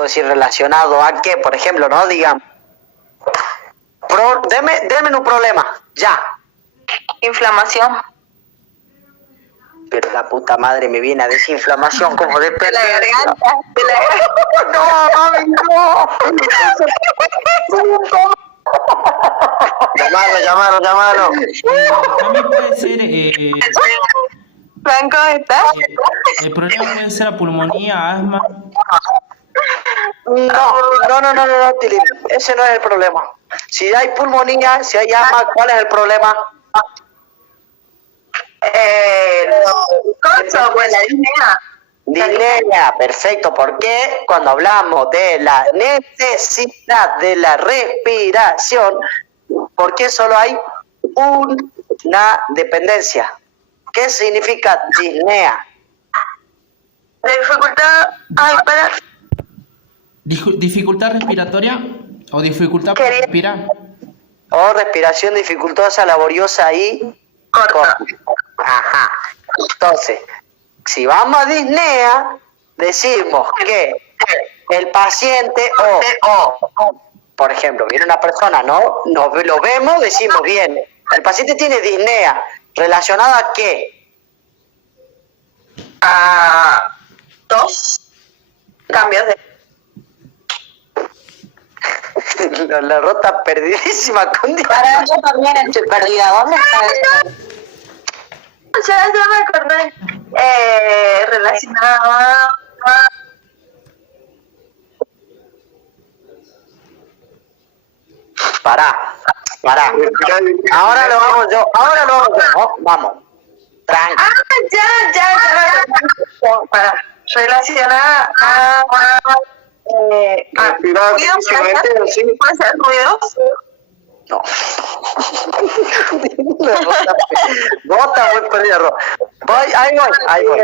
puedo decir relacionado a qué, por ejemplo, ¿no? Digamos, deme un problema, ya. Inflamación. Pero la puta madre me viene a desinflamación como de De la garganta. No, mami, no. Llamalo. También puede ser, Franco, ¿estás? el problema puede ser la pulmonía, asma. No, Tilly, ese no es el problema. Si hay pulmonía, si hay asma, ¿cuál es el problema? Pues la disnea. Disnea, perfecto, porque cuando hablamos de la necesidad de la respiración, ¿por qué solo hay una dependencia? ¿Qué significa disnea? La dificultad. Ay, para. ¿Dificultad respiratoria o dificultad para respirar? O respiración dificultosa, laboriosa y Corta. Ajá. Entonces, si vamos a disnea, decimos que el paciente por ejemplo, viene una persona, ¿no? Lo vemos, decimos bien. El paciente tiene disnea. ¿Relacionada a qué? A tos. Cambios de. La rota perdidísima con Dios. Para yo también estoy perdida. ¿Dónde está? Ya me acordé. Relacionada. Pará. Ahora lo hago yo. ¿No? Vamos. Tranqui. Ya. Para. Relacionada a. ¿Ruidos? ¿Puede ser ruidos? No. Bota muy perdida. Ahí voy.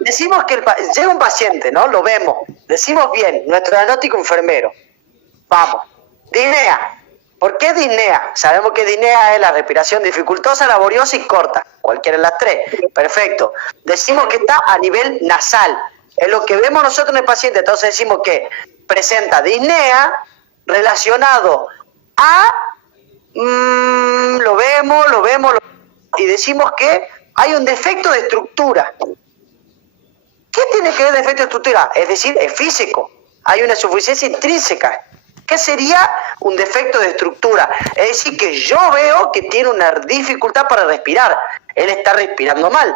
Decimos que llega un paciente, ¿no? Lo vemos. Decimos bien, nuestro diagnóstico enfermero. Vamos. Disnea. ¿Por qué disnea? Sabemos que disnea es la respiración dificultosa, laboriosa y corta. Cualquiera de las tres. Perfecto. Decimos que está a nivel nasal. Es lo que vemos nosotros en el paciente. Entonces decimos que presenta disnea relacionado a... lo vemos, y decimos que hay un defecto de estructura. ¿Qué tiene que ver defecto de estructura? Es decir, es físico. Hay una insuficiencia intrínseca. ¿Qué sería un defecto de estructura? Es decir, que yo veo que tiene una dificultad para respirar. Él está respirando mal.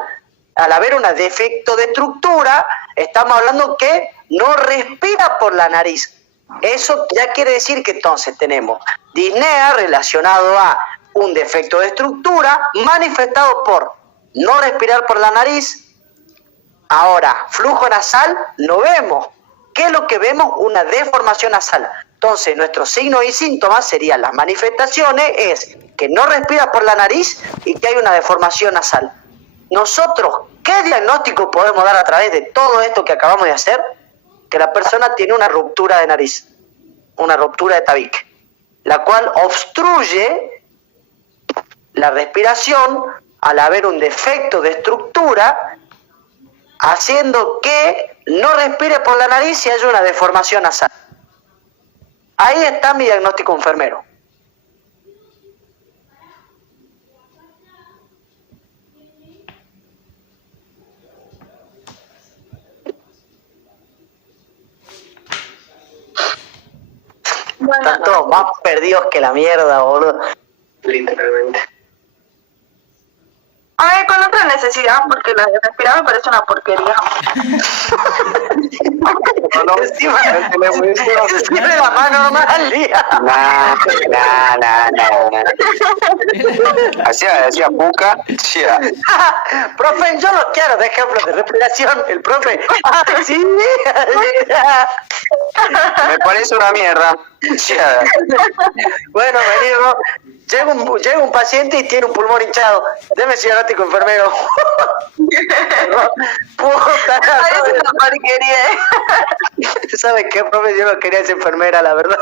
Al haber un defecto de estructura, estamos hablando que no respira por la nariz. Eso ya quiere decir que entonces tenemos disnea relacionado a un defecto de estructura manifestado por no respirar por la nariz. Ahora, flujo nasal no vemos. ¿Qué es lo que vemos? Una deformación nasal. Entonces, nuestros signos y síntomas serían las manifestaciones, es que no respira por la nariz y que hay una deformación nasal. Nosotros, ¿qué diagnóstico podemos dar a través de todo esto que acabamos de hacer? Que la persona tiene una ruptura de nariz, una ruptura de tabique, la cual obstruye la respiración al haber un defecto de estructura, haciendo que no respire por la nariz y haya una deformación nasal. Ahí está mi diagnóstico enfermero. Bueno, están todos más perdidos que la mierda, boludo. Literalmente. A ver, con otra necesidad, porque la de respirar me parece una porquería. No, encima la mano mal día. Hacía Puca, decía. Profe, yo no quiero de ejemplo de respiración. El profe, sí. Me parece una mierda. Bueno, venimos. Llega un paciente y tiene un pulmón hinchado. Deme diagnóstico enfermero. Puta, Parece una porquería. ¿Sabes qué, profe? Yo no quería ser enfermera, la verdad.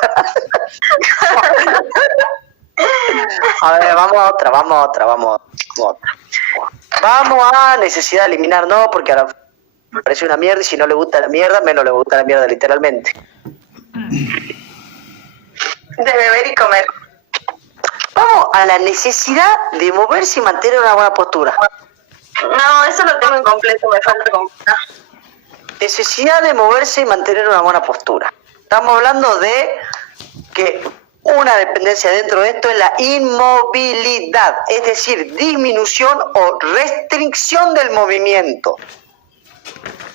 A ver, vamos a otra. Vamos a necesidad de eliminar, no, porque ahora me parece una mierda y si no le gusta la mierda, menos le gusta la mierda literalmente. De beber y comer. Vamos a la necesidad de moverse y mantener una buena postura. No, eso lo tengo incompleto, me falta completar. Necesidad de moverse y mantener una buena postura. Estamos hablando de que una dependencia dentro de esto es la inmovilidad, es decir, disminución o restricción del movimiento.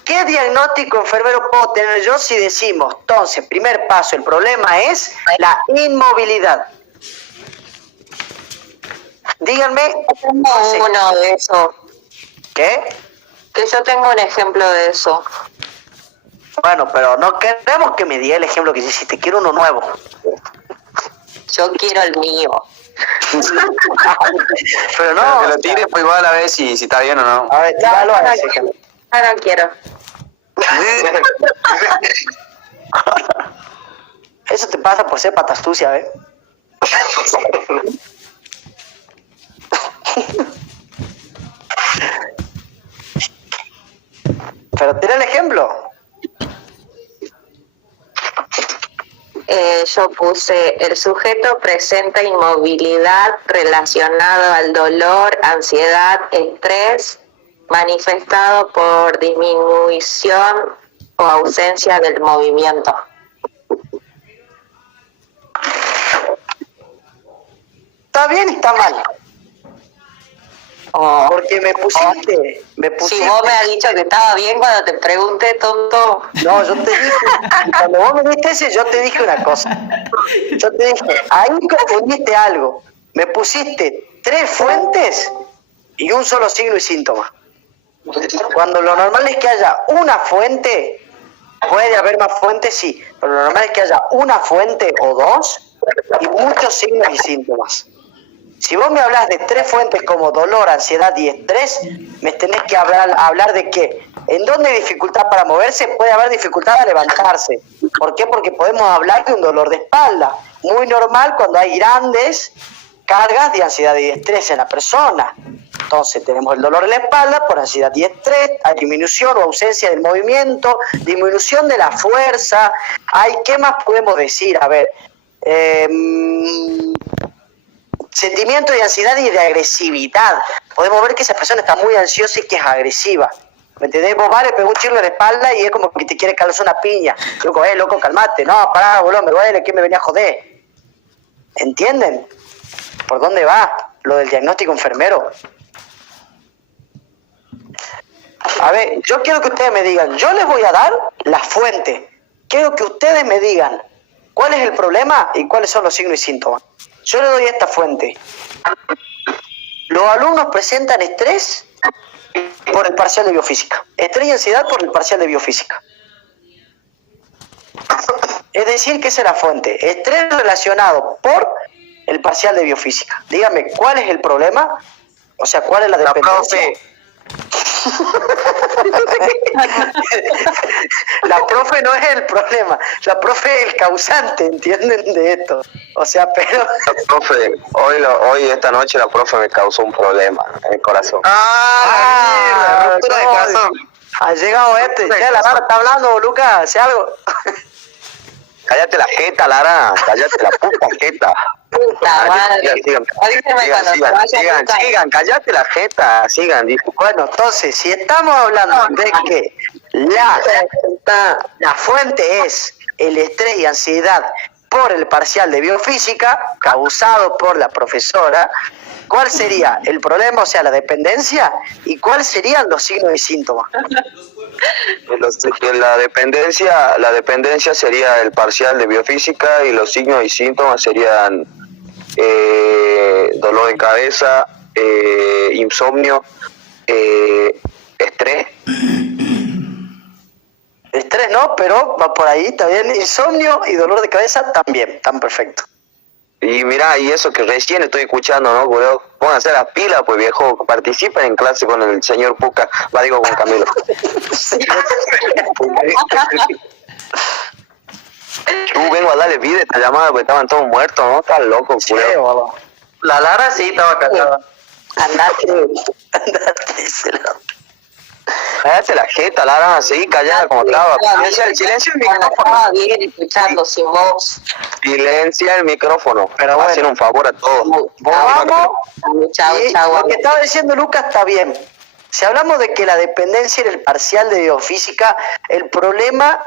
¿Qué diagnóstico enfermero puedo tener yo si decimos, entonces, primer paso, el problema es la inmovilidad? Díganme. Tengo uno de eso. ¿Qué? Que yo tengo un ejemplo de eso. Bueno, pero no queremos que me diga el ejemplo que hiciste, quiero uno nuevo. Yo quiero el mío. Pero no. Pero que lo tires, pues igual a ver si está bien o no. A ver, tíralo a ese ejemplo. Ahora quiero. Eso te pasa por ser pata astucia, ¿eh? Pero tira el ejemplo. Yo puse, el sujeto presenta inmovilidad relacionado al dolor, ansiedad, estrés, manifestado por disminución o ausencia del movimiento. ¿Está bien y está mal? Oh. Porque me pusiste. Si vos me has dicho que estaba bien cuando te pregunté, tonto. No, yo te dije, cuando vos me diste ese, yo te dije una cosa. Yo te dije, ahí confundiste algo. Me pusiste 3 fuentes y un solo signo y síntoma. Cuando lo normal es que haya una fuente, puede haber más fuentes, sí, pero lo normal es que haya una fuente o 2 y muchos signos y síntomas. Si vos me hablas de 3 fuentes como dolor, ansiedad y estrés, me tenés que hablar de qué. ¿En dónde hay dificultad para moverse? Puede haber dificultad a levantarse. ¿Por qué? Porque podemos hablar de un dolor de espalda. Muy normal cuando hay grandes cargas de ansiedad y estrés en la persona. Entonces tenemos el dolor en la espalda por ansiedad y estrés, hay disminución o ausencia del movimiento, disminución de la fuerza. ¿Qué más podemos decir? A ver... sentimiento de ansiedad y de agresividad. Podemos ver que esa persona está muy ansiosa y que es agresiva. ¿Me entendés? Vos le pegó un chirlo en la espalda y es como que te quiere calzar una piña. Loco, loco, calmate. No, pará, boludo, me duele, que me venía a joder. ¿Entienden? ¿Por dónde va lo del diagnóstico enfermero? A ver, yo quiero que ustedes me digan, yo les voy a dar la fuente. Quiero que ustedes me digan cuál es el problema y cuáles son los signos y síntomas. Yo le doy esta fuente. Los alumnos presentan estrés por el parcial de biofísica. Estrés y ansiedad por el parcial de biofísica. Es decir, que esa es la fuente. Estrés relacionado por el parcial de biofísica. Dígame, ¿cuál es el problema? O sea, ¿cuál es la dependencia? La profe no es el problema, la profe es el causante, ¿entienden de esto? O sea, pero... La profe, hoy esta noche la profe me causó un problema en el corazón. Ruptura de corazón. Ha llegado ya la Lara está hablando, Lucas, hace algo. Cállate la jeta, Lara, cállate la puta jeta. Puta madre. Sigan, cállate la jeta, sigan, dijo. Bueno, entonces, si estamos hablando de que la fuente es el estrés y ansiedad por el parcial de biofísica, causado por la profesora, ¿cuál sería el problema, o sea, la dependencia? ¿Y cuáles serían los signos y síntomas? La dependencia sería el parcial de biofísica y los signos y síntomas serían dolor de cabeza, insomnio, estrés. Estrés no, pero va por ahí, está bien. Insomnio y dolor de cabeza también, tan perfecto. Y mirá, y eso que recién estoy escuchando, ¿no, boludo? Pónganse las pilas, pues viejo, participen en clase con el señor Puca, digo con Camilo. Yo vengo a darle vida a esta llamada porque estaban todos muertos, ¿no? Están locos, boludo. La Lara sí estaba callada. Andate. Cállate la jeta, la harás así, callada como traba. Silencia el micrófono. Estaba bien escuchando sin voz. Silencia el micrófono. Pero bueno. Hacer un favor a todos. Vamos. Chao, Y chao. lo que estaba diciendo Lucas está bien. Si hablamos de que la dependencia en el parcial de biofísica, el problema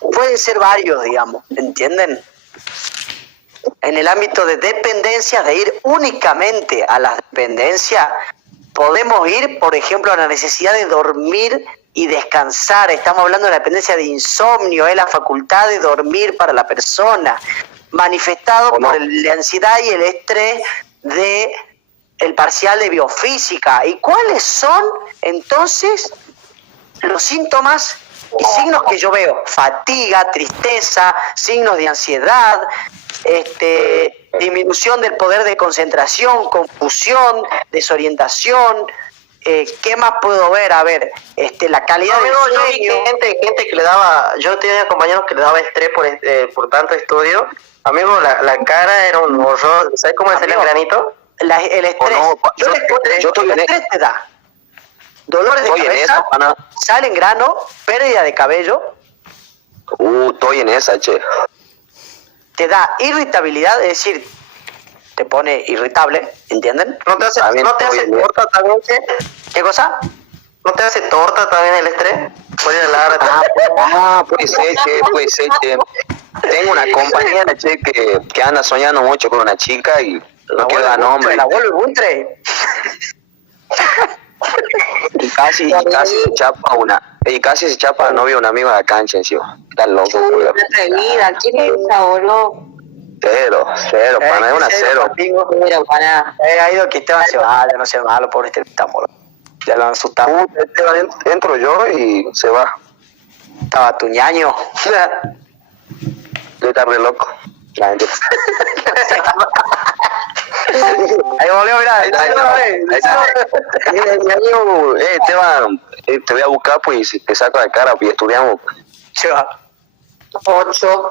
pueden ser varios, digamos, ¿entienden? En el ámbito de dependencias, de ir únicamente a las dependencias, podemos ir, por ejemplo, a la necesidad de dormir y descansar. Estamos hablando de la dependencia de insomnio, la facultad de dormir para la persona, manifestado por la ansiedad y el estrés de el parcial de biofísica. ¿Y cuáles son entonces los síntomas y signos que yo veo? Fatiga, tristeza, signos de ansiedad, disminución del poder de concentración, confusión, desorientación. ¿Qué más puedo ver? A ver, la calidad del Yo vi sueño. gente que le daba, yo tenía compañeros que le daba estrés por tanto estudio. Amigo, la cara era un horror. ¿Sabes cómo le salía el Amigo, granito? El estrés. no, yo estoy el en estrés te da dolores de Estoy en cabeza, esa, pana. salen grano, pérdida de cabello, Estoy en esa, che. te da irritabilidad, es decir, te pone irritable, ¿entienden? ¿No te hace, También no te hace estoy bien. torta también, che? ¿Qué cosa? ¿No te hace torta también el estrés? Puede la Puede ser, che, puede ser, che. Tengo una compañera, che, que anda soñando mucho con una chica y no quiero dar nombre. La vuelve Buntre. Y casi se chapa casi se chapa la novia de un amigo de la cancha encima. Está loco, Una culo. atrevida. ¿Quién es esa, boludo? Cero, pana, es una cero. Pero para. Ha ido que Esteban se va, no sea malo, pobre Esteban, está muerto. Ya lo han asustado. Entro yo y se va. Estaba tu ñaño. Yo está re loco. La gente. Ahí volvió, mirá. Ahí está. Mi amigo, Esteban, te voy a buscar pues y te saco la cara pues y estudiamos. Se va. 8.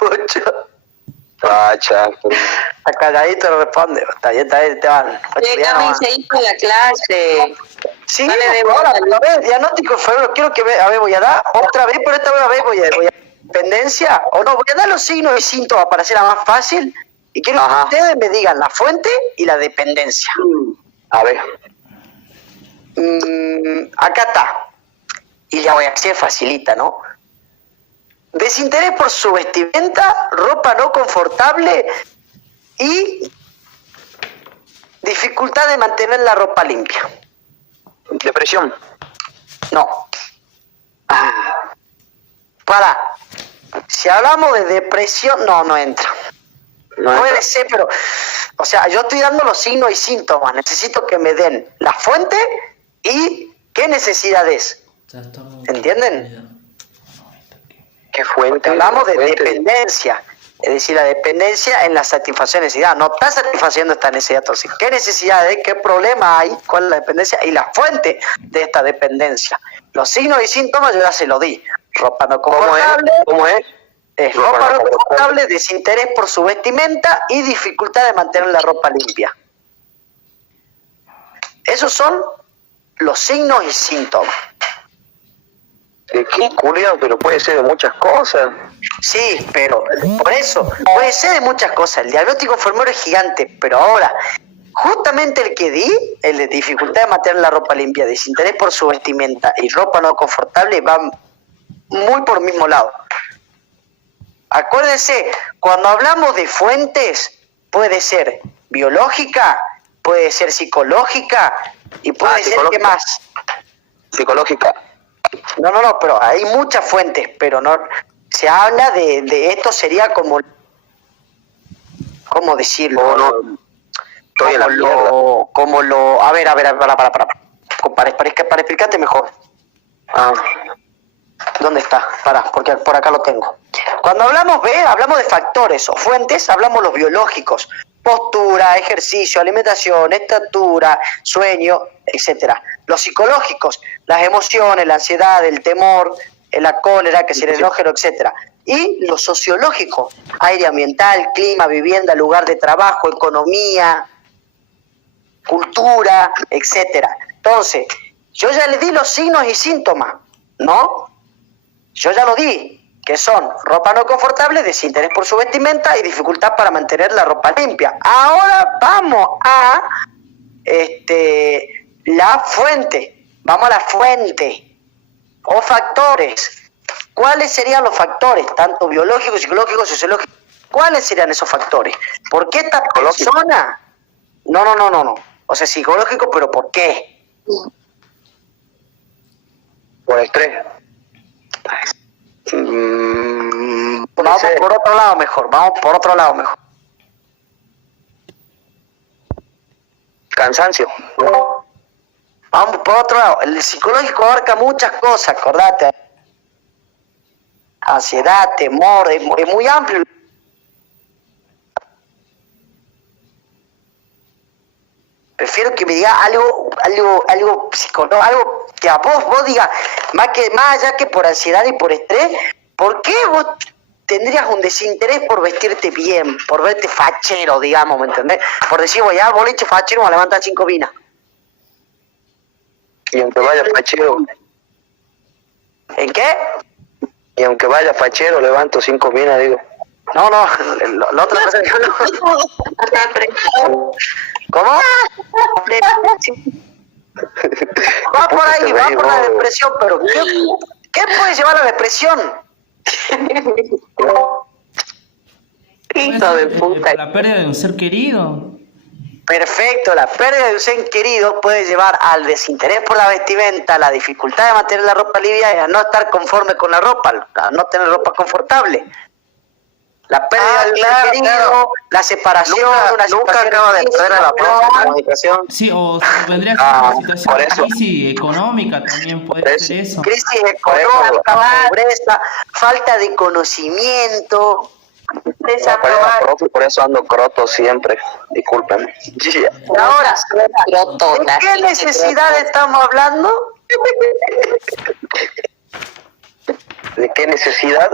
8. Pacha. Está calladito, no responde. Está bien, Esteban. Cami se hizo la clase. Sí, Dale, de ahora, vuelta. a ver, diagnóstico de febrero, quiero que a ver, voy a dar otra vez, pero esta vez voy a dependencia, o no, voy a dar los signos y síntomas para hacerla más fácil, y quiero que ustedes me digan la fuente y la dependencia. A ver. Acá está, y ya voy a hacer facilita, ¿no? Desinterés por su vestimenta, ropa no confortable y dificultad de mantener la ropa limpia. Depresión. No. Para. Si hablamos de depresión, no entra. Puede ser, pero... O sea, yo estoy dando los signos y síntomas. Necesito que me den la fuente y qué necesidad es. ¿Entienden? ¿Qué fuente? Hablamos de dependencia. Es decir, la dependencia en la satisfacción de necesidad. No está satisfaciendo esta necesidad tóxica. ¿Qué necesidades, qué problema hay? ¿Cuál es la dependencia? Y la fuente de esta dependencia. Los signos y síntomas yo ya se lo di. Ropa no confortable. ¿Cómo es? Es ropa no confortable, desinterés por su vestimenta y dificultad de mantener la ropa limpia. Esos son los signos y síntomas. Qué curioso, pero puede ser de muchas cosas. Sí, pero por eso, puede ser de muchas cosas. El diagnóstico enfermero es gigante, pero ahora, justamente el que di, el de dificultad de mantener la ropa limpia, desinterés por su vestimenta y ropa no confortable, van muy por el mismo lado. Acuérdense, cuando hablamos de fuentes, puede ser biológica, puede ser psicológica y puede ser, ¿qué más? Psicológica. No, pero hay muchas fuentes, pero no se habla de esto, sería como, ¿cómo decirlo? No, estoy en la como a ver, para explicarte mejor. ¿Dónde está? Porque por acá lo tengo. Cuando hablamos de factores o fuentes, hablamos los biológicos: postura, ejercicio, alimentación, estatura, sueño, etcétera. Los psicológicos: las emociones, la ansiedad, el temor, la cólera, que es el enógeno, etcétera. Y los sociológicos: aire ambiental, clima, vivienda, lugar de trabajo, economía, cultura, etcétera. Entonces, yo ya le di los signos y síntomas, ¿no? Yo ya lo di, que son ropa no confortable, desinterés por su vestimenta y dificultad para mantener la ropa limpia. Ahora vamos a la fuente. Vamos a la fuente o factores. ¿Cuáles serían los factores, tanto biológicos, psicológicos, sociológicos? ¿Cuáles serían esos factores? ¿Por qué esta persona? No. O sea, psicológico, pero ¿por qué? Por estrés. Vamos por otro lado mejor. Cansancio. Vamos por otro lado. El psicológico abarca muchas cosas, acordate. Ansiedad, temor, es muy amplio. Prefiero que me diga algo psicológico, algo que a vos digas, más allá que por ansiedad y por estrés, ¿por qué vos tendrías un desinterés por vestirte bien, por verte fachero, digamos, ¿me entendés? Por decir, voy a boliche fachero, me levantar 5 vinas. Y aunque vaya fachero. ¿En qué? Y aunque vaya fachero, levanto 5 minas, digo. No, la otra cosa que no. ¿Cómo? Va por ahí, va por la depresión, pero ¿qué puede llevar a la depresión? Hijo de puta. La pérdida de un ser querido. Perfecto, la pérdida de un ser querido puede llevar al desinterés por la vestimenta, a la dificultad de mantener la ropa limpia y a no estar conforme con la ropa, a no tener ropa confortable. La pérdida de un ser querido, la separación, Nunca acaba de perder a la comunicación. Sí, o vendría a ser una situación de crisis económica, también puede ser eso. Crisis económica, pobreza, falta de conocimiento. Por eso ando croto siempre. Discúlpenme. Ahora, ¿de qué necesidad estamos hablando? ¿De qué necesidad?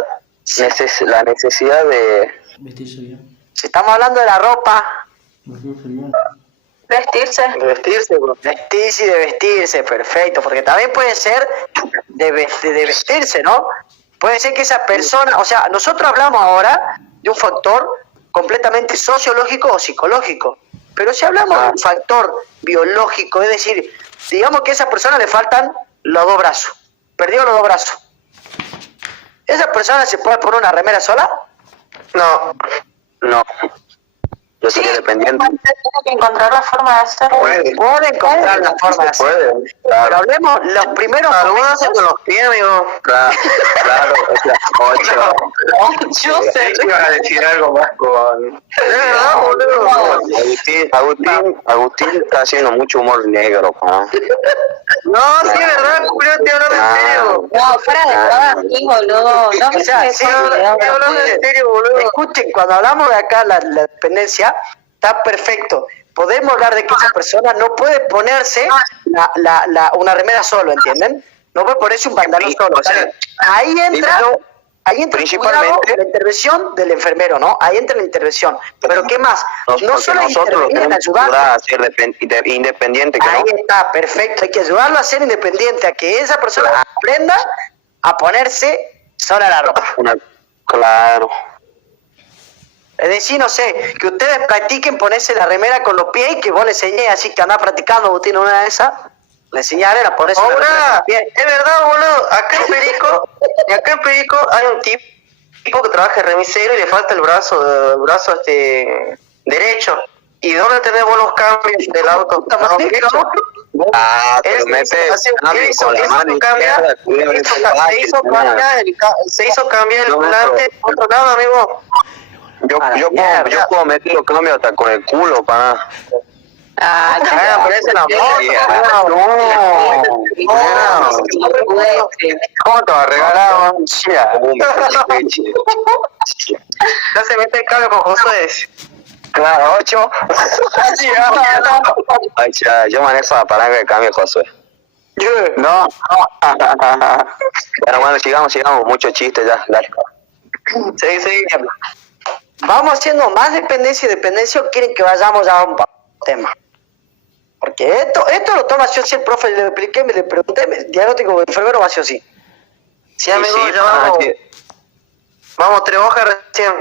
La necesidad de... Vestirse bien. Si estamos hablando de la ropa, Vestirse. Bro. vestirse y de vestirse, perfecto, porque también puede ser de vestirse, ¿no? Puede ser que esa persona, o sea, nosotros hablamos ahora de un factor completamente sociológico o psicológico, pero si hablamos de un factor biológico, es decir, digamos que a esa persona le faltan los 2 brazos, perdió los 2 brazos. ¿Esa persona se puede poner una remera sola? No. Yo soy independiente. Tiene que encontrar la forma de hacerlo. Puede encontrar la forma de hacerlo. Puede, Pero claro. hablemos los primeros Algunos hacen momentos. con los pies, amigo. Claro, o sea, 8. Yo sé. Iba a decir algo más con... Agustín está haciendo mucho humor negro, pa. No, sí, es verdad, Julio, estoy hablando en serio. No, fuera de todas, sí, boludo. No me O sea, sí, Estoy hablando en serio, boludo. escuchen, cuando hablamos de acá la dependencia, está perfecto. Podemos hablar de que esa persona no puede ponerse una remera solo, ¿entienden? No puede ponerse un pantalón solo. Ahí entra Principalmente la intervención del enfermero, ¿no? Ahí entra la intervención. Pero ¿qué más? No solo nosotros lo intervenir en tenemos que ayudarlo. ayudar a ser independiente, que Ahí no. está, perfecto. Hay que ayudarlo a ser independiente, a que esa persona aprenda a ponerse sola la ropa. Claro. Es decir, no sé, que ustedes practiquen ponerse la remera con los pies y que vos le enseñes así que andás practicando, vos tienes una de esas, le enseñaré a ponerse la remera con Ahora, los pies. es verdad, boludo. Acá en Perico hay un tipo que trabaja de remisero y le falta el brazo derecho. ¿Y dónde tenés vos los cambios del auto? Pero mete Se hizo cambiar el volante por otro lado, amigo. Yo puedo meter los cambios hasta con el culo, pa. Ah, Pero esa es la moto. ¿Cómo te va a regalar? Ya se mete el cambio con Josué. Claro, 8. Ay, ya, yo manejo la palanca de cambio, Josué. No. Pero bueno, sigamos. Muchos chistes ya. Dale. Sí. Vamos haciendo más dependencia y dependencia, o quieren que vayamos ya a un tema. Porque esto lo toma sí o sí el profe, le expliqué, le pregunté, diagnóstico de enfermero va sí o sí. Sí, amigo, sí, ya vamos. sí. Vamos, 3 hojas recién.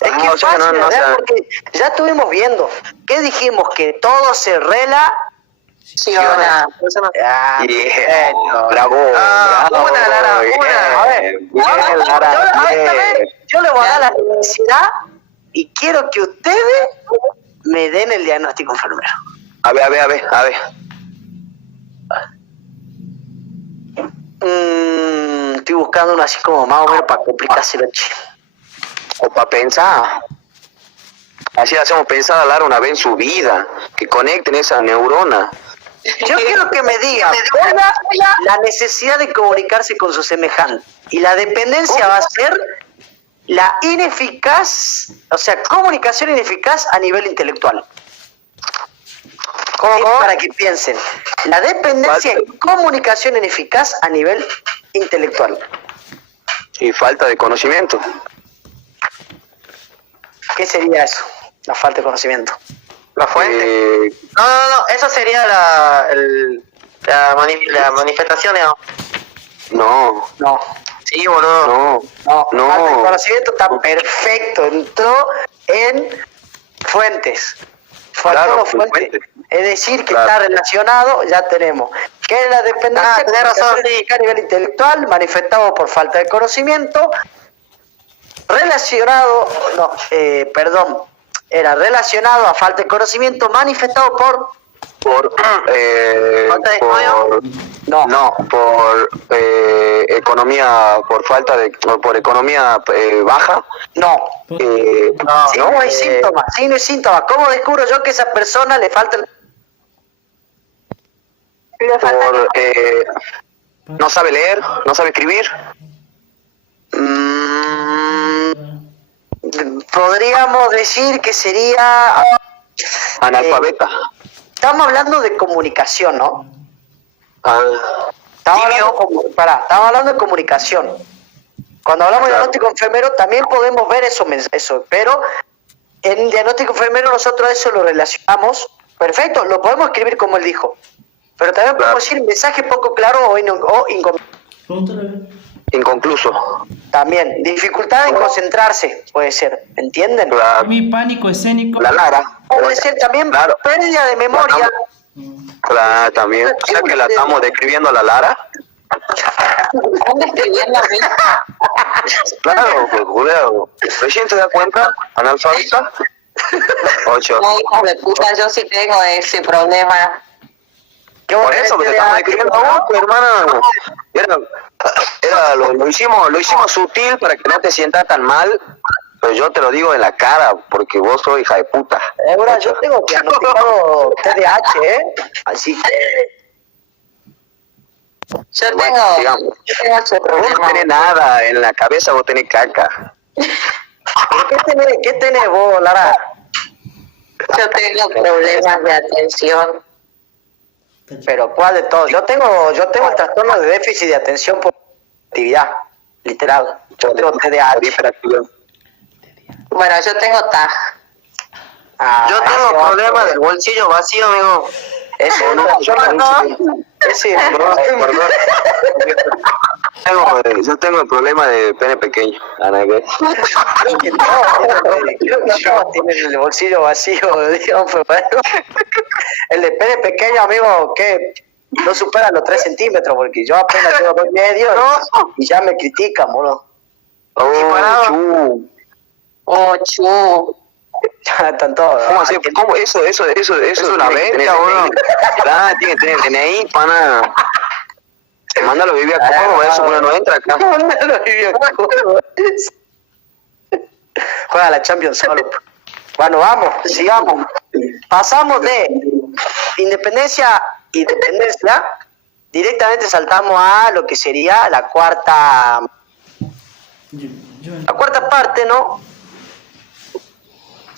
Es que o es sea, fácil, no, ¿verdad? o sea, Porque ya estuvimos viendo. ¿Qué dijimos? Que todo se rela... Sí, ahora. Ah, Yeah, perfecto. bravo, bravo, una, Lara, bien, una. A ver, bien, Lara, esta vez bien. yo le voy a dar la felicidad y quiero que ustedes me den el diagnóstico enfermero. A ver. Estoy buscando uno así como más o menos para complicárselo, che. O para pensar. Así le hacemos pensar a Lara una vez en su vida, que conecten esas neuronas. Yo quiero que me digan la necesidad de comunicarse con su semejante. Y la dependencia va a ser la ineficaz, o sea, comunicación ineficaz a nivel intelectual. Es para que piensen. La dependencia es comunicación ineficaz a nivel intelectual. Y falta de conocimiento. ¿Qué sería eso? La falta de conocimiento. La fuente. No, eso sería la manifestación, digamos. No, No. Sí, boludo. No, falta de conocimiento está perfecto. Entró en fuentes. Claro, fuentes. fuentes. Es decir, que Claro. está relacionado, ya tenemos. ¿Qué es la dependencia? Tenés razón, sí. A nivel intelectual, manifestado por falta de conocimiento. Relacionado, era relacionado a falta de conocimiento, manifestado por... ¿Falta de estudio? por economía, por economía baja. No. No, Hay síntomas, signos y síntomas. ¿Cómo descubro yo que a esa persona le falta... por no sabe leer, no sabe escribir. Podríamos decir que sería... Analfabeta. Estamos hablando de comunicación, ¿no? Ah, Estamos hablando de comunicación. Cuando hablamos de Claro. diagnóstico enfermero también podemos ver eso, pero en diagnóstico enfermero nosotros eso lo relacionamos. Perfecto, lo podemos escribir como él dijo. Pero también podemos decir mensaje poco claro o incompleto. inconcluso. También, dificultad en concentrarse, puede ser, ¿entienden? A mí pánico escénico. La Lara. Puede ser también Claro. pérdida de memoria. Claro, también. O sea que la estamos describiendo a la Lara. ¿Están describiendo a mí? Claro, pues cuidado. ¿Recién te das cuenta? Analfabeta. 8. No, hijo de puta, yo sí tengo ese problema. Por eso que te estamos describiendo a vos, pues, hermana. Lo hicimos sutil para que no te sientas tan mal, pero yo te lo digo en la cara, porque vos sos hija de puta. Ahora yo tengo diagnosticado TDAH, Así que... Yo Bueno, tengo, digamos. yo tengo ese Vos no problema. tenés nada, en la cabeza vos tenés caca. ¿Qué tenés vos, Lara? Yo tengo problemas de atención. Pero ¿cuál de todos? Yo tengo el trastorno de déficit de atención por actividad, literal. Yo tengo TDAH. Bueno, yo tengo TAG. Yo tengo problemas del bolsillo vacío, amigo. Eso no, yo Yo tengo el problema de pene pequeño. Todos tienen el bolsillo vacío, digamos, pero el de pene pequeño, amigo, que no supera los 3 centímetros, porque yo apenas tengo 2,5 y ya me critican, boludo. Oh, chu. Ya están todos. ¿Cómo así? ¿Cómo? Eso es una venta, boludo. Claro, tiene que tener DNI, pana. Mándalo a vivir a Córdoba, eso uno no entra acá. Juega la Champions solo. Bueno, vamos, sigamos. Pasamos de independencia y dependencia, directamente saltamos a lo que sería la cuarta parte, ¿no?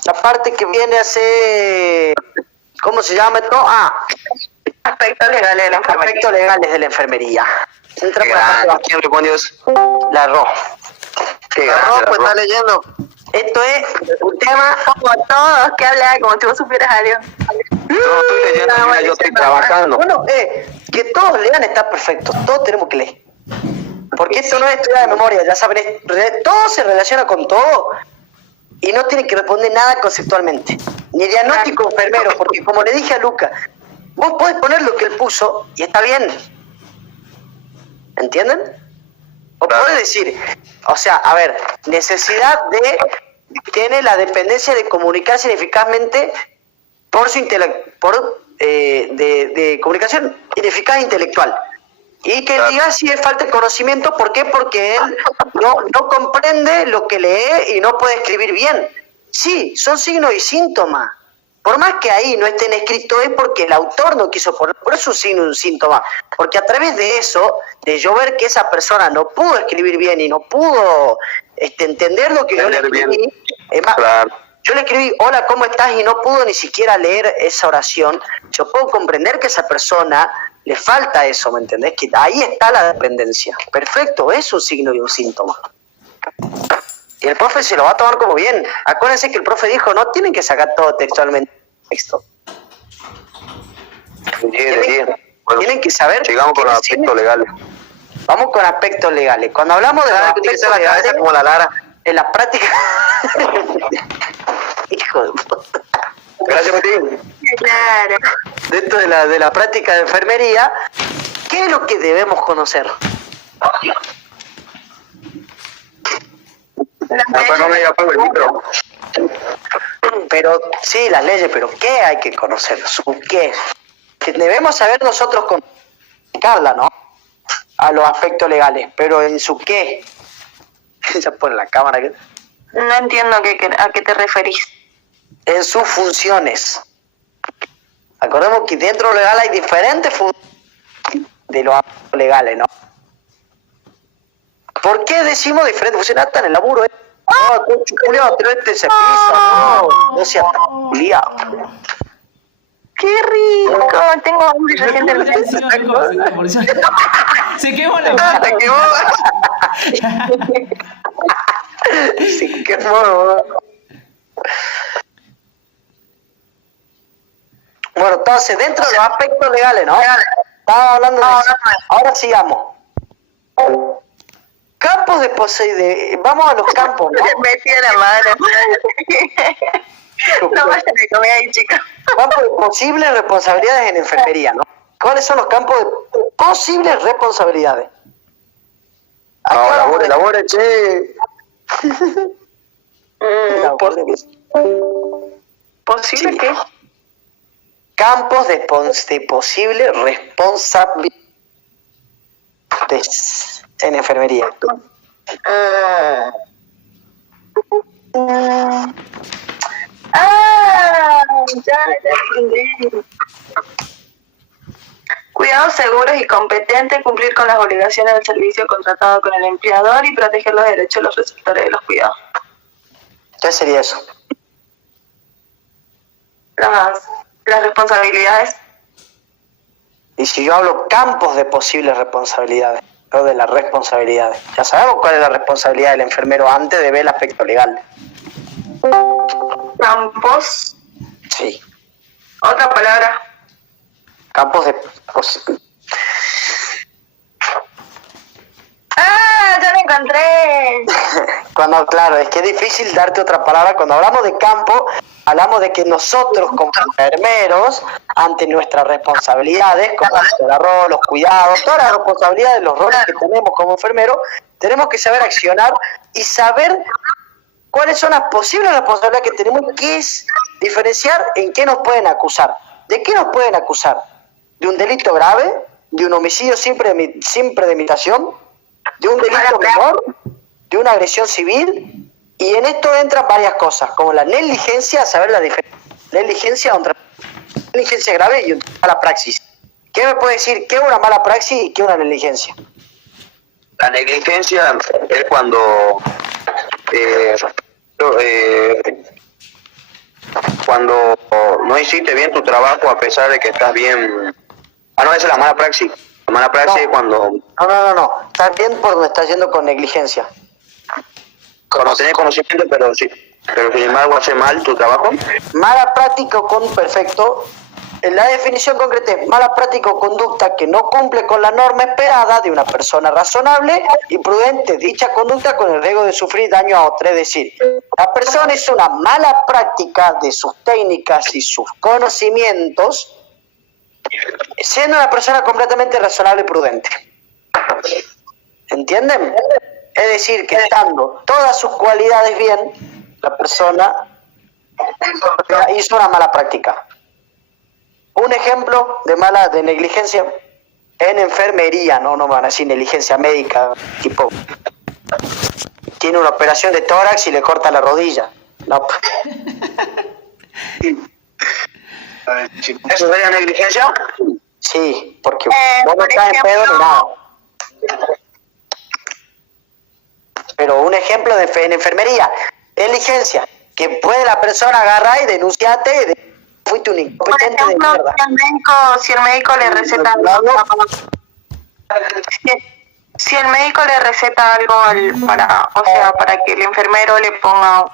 La parte que viene a ser, ¿cómo se llama esto? Aspectos legales de la enfermería. Aspectos legales de la enfermería. Entra Qué por la grande. parte ¿Quién respondió eso? baja. La RO. Qué No, grande. pues está leyendo. Esto es un tema Como todos, que hablan como si vos supieras algo. No estoy leyendo, mira, yo estoy trabajando. Bueno, que todos lean está perfecto, todos tenemos que leer. Porque esto no es estudiar de memoria, ya saben, todo se relaciona con todo y no tienen que responder nada conceptualmente. Ni diagnóstico enfermero, porque como le dije a Luca, vos podés poner lo que él puso y está bien. ¿Entienden? O podés decir, o sea, a ver, necesidad tiene la dependencia de comunicarse ineficazmente por su de comunicación ineficaz intelectual. Y que él diga si es falta de conocimiento, ¿por qué? Porque él no comprende lo que lee y no puede escribir bien. Sí, son signos y síntomas. Por más que ahí no estén escritos es porque el autor no quiso poner, por eso es un signo y un síntoma. Porque a través de eso, de yo ver que esa persona no pudo escribir bien y no pudo entender lo que yo le escribí, es más, yo le escribí, hola, ¿cómo estás? Y no pudo ni siquiera leer esa oración. Yo puedo comprender que a esa persona le falta eso, ¿me entendés? Que ahí está la dependencia. Perfecto, es un signo y un síntoma. Y el profe se lo va a tomar como bien. Acuérdense que el profe dijo, no tienen que sacar todo textualmente texto. Tienen que saber. Llegamos con los aspectos legales. Vamos con aspectos legales. Cuando hablamos de los aspectos legales, como la Lara. En la práctica... Hijo de puta. Gracias, Martín. Claro. Dentro de la práctica de enfermería, ¿qué es lo que debemos conocer? No me apago el micro. Pero sí, las leyes, pero ¿qué hay que conocer? ¿Su qué? Que debemos saber nosotros comunicarla, ¿no? A los aspectos legales, pero en su qué. Ya pone la cámara. No entiendo a qué te referís. En sus funciones. Acordemos que dentro legal hay diferentes funciones de los aspectos legales, ¿no? ¿Por qué decimos diferentes funciones? Hasta en el laburo, ¿eh? No, coche culiao, pero este se pisa, no sea tan culiao. ¡Qué rico! Tengo hambre recién del Se quemó la Se quemó. Se quemó. Bueno, entonces, dentro de los aspectos legales, ¿no? Estaba hablando de eso. Ahora sigamos. Campos de posibilidades. Vamos a los campos, ¿no? Me metí a la mano. No vayan a comer ahí, chicos. Campos de posibles responsabilidades en enfermería, ¿no? ¿Cuáles son los campos de posibles responsabilidades? No, labore, che. ¿Posible qué? Campos de posibles responsabilidades en enfermería. Ya entendí. Cuidados seguros y competentes, cumplir con las obligaciones del servicio contratado con el empleador y proteger los derechos de los receptores de los cuidados. ¿Qué sería eso? Las responsabilidades. Y si yo hablo campos de posibles responsabilidades, o de las responsabilidades, ya sabemos cuál es la responsabilidad del enfermero antes de ver el aspecto legal. Campos. Sí. Otra palabra. Campos de Ya lo encontré. Cuando, claro, es que es difícil darte otra palabra. Cuando hablamos de campo, hablamos de que nosotros como enfermeros, ante nuestras responsabilidades, como el arroz, los cuidados, todas las responsabilidades, los roles que tenemos como enfermeros, tenemos que saber accionar y saber cuáles son las posibles responsabilidades que tenemos, que es diferenciar en qué nos pueden acusar. ¿De qué nos pueden acusar? ¿De un delito grave? ¿De un homicidio sin premeditación? ¿De un delito menor? ¿De una agresión civil? Y en esto entran varias cosas, como la negligencia, saber la diferencia. Negligencia grave y una mala praxis. ¿Qué me puede decir qué es una mala praxis y qué es una negligencia? La negligencia es cuando no hiciste bien tu trabajo a pesar de que estás bien. No, esa es la mala praxis. La mala praxis es cuando No. Estás bien por donde estás yendo con negligencia. no tenés conocimiento, pero sí. Pero sin embargo hace mal tu trabajo. Mala práctica con perfecto La definición concreta es mala práctica o conducta que no cumple con la norma esperada de una persona razonable y prudente. Dicha conducta con el riesgo de sufrir daño a otra. Es decir, la persona hizo una mala práctica de sus técnicas y sus conocimientos, siendo una persona completamente razonable y prudente. ¿Entienden? Es decir, que estando todas sus cualidades bien, la persona hizo una mala práctica. Un ejemplo de negligencia en enfermería, no me van a decir negligencia médica, tipo tiene una operación de tórax y le corta la rodilla. No. ¿Eso sería negligencia? Sí, porque vos no estás en pedo ni nada. Pero un ejemplo en enfermería, negligencia, que puede la persona agarrar y denunciarte. Fuiste un incompetente de mierda. Si el médico le receta algo, si el médico le receta algo para que el enfermero le ponga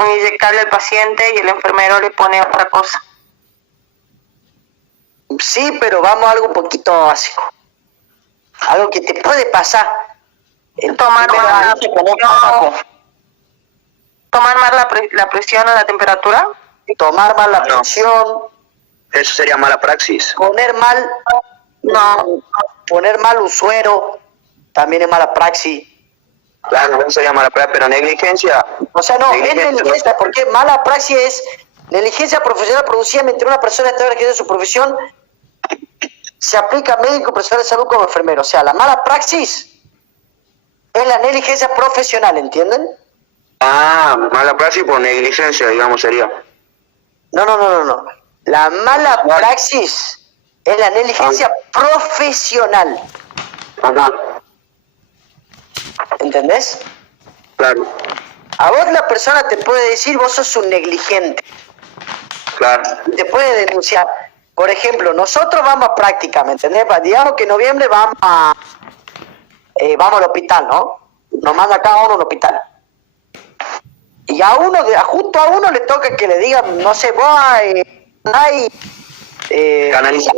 un inyectable al paciente y el enfermero le pone otra cosa. Sí, pero vamos a algo un poquito básico. Algo que te puede pasar. Tomar mal la presión o la temperatura. Tomar mal la presión. Eso sería mala praxis. Poner mal un suero también es mala praxis. Claro, eso sería mala praxis, pero negligencia. O sea, no, es negligencia, porque mala praxis es negligencia profesional producida mientras una persona está ejerciendo su profesión, se aplica a médico, profesional de salud como enfermero. O sea, la mala praxis es la negligencia profesional, ¿entienden? Ah, mala praxis por negligencia, digamos, sería. No. La mala praxis es la negligencia profesional. Ajá. ¿Entendés? Claro. A vos la persona te puede decir, vos sos un negligente. Claro. Te puede denunciar. Por ejemplo, nosotros vamos a práctica, ¿me entendés? Digamos que en noviembre vamos al hospital, ¿no? Nos manda cada uno al hospital. Y justo a uno le toca que le digan, no sé, vos canalizar.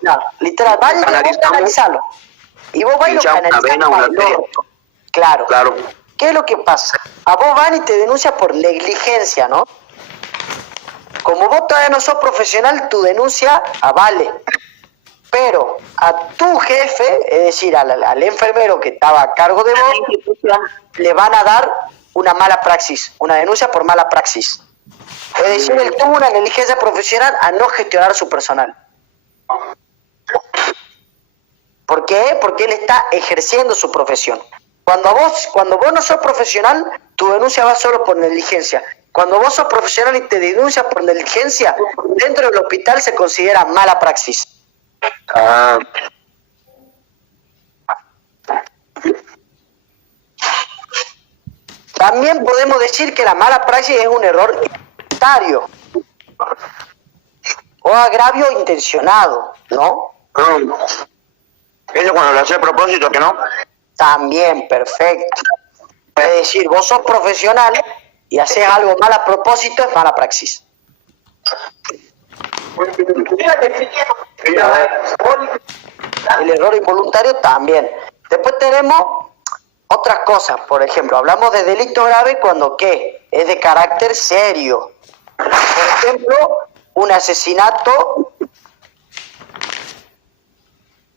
No, literal, vaya y canalizarlo. Y vos vas y lo canalizás. Claro. ¿Qué es lo que pasa? A vos van y te denuncian por negligencia, ¿no? Como vos todavía no sos profesional, tu denuncia vale. Pero a tu jefe, es decir, al enfermero que estaba a cargo de vos, le van a dar una mala praxis, una denuncia por mala praxis. Es decir, él tuvo una negligencia profesional a no gestionar su personal. ¿Por qué? Porque él está ejerciendo su profesión. Cuando vos no sos profesional, tu denuncia va solo por negligencia. Cuando vos sos profesional y te denuncias por negligencia, dentro del hospital se considera mala praxis. Ah. También podemos decir que la mala praxis es un error voluntario o agravio intencionado, ¿no? Eso cuando lo hace a propósito, ¿que no? También, perfecto. Es decir, vos sos profesional y haces algo mal a propósito, es mala praxis. El error involuntario también. Después tenemos otras cosas, por ejemplo, hablamos de delito grave cuando ¿qué? Es de carácter serio. Por ejemplo, un asesinato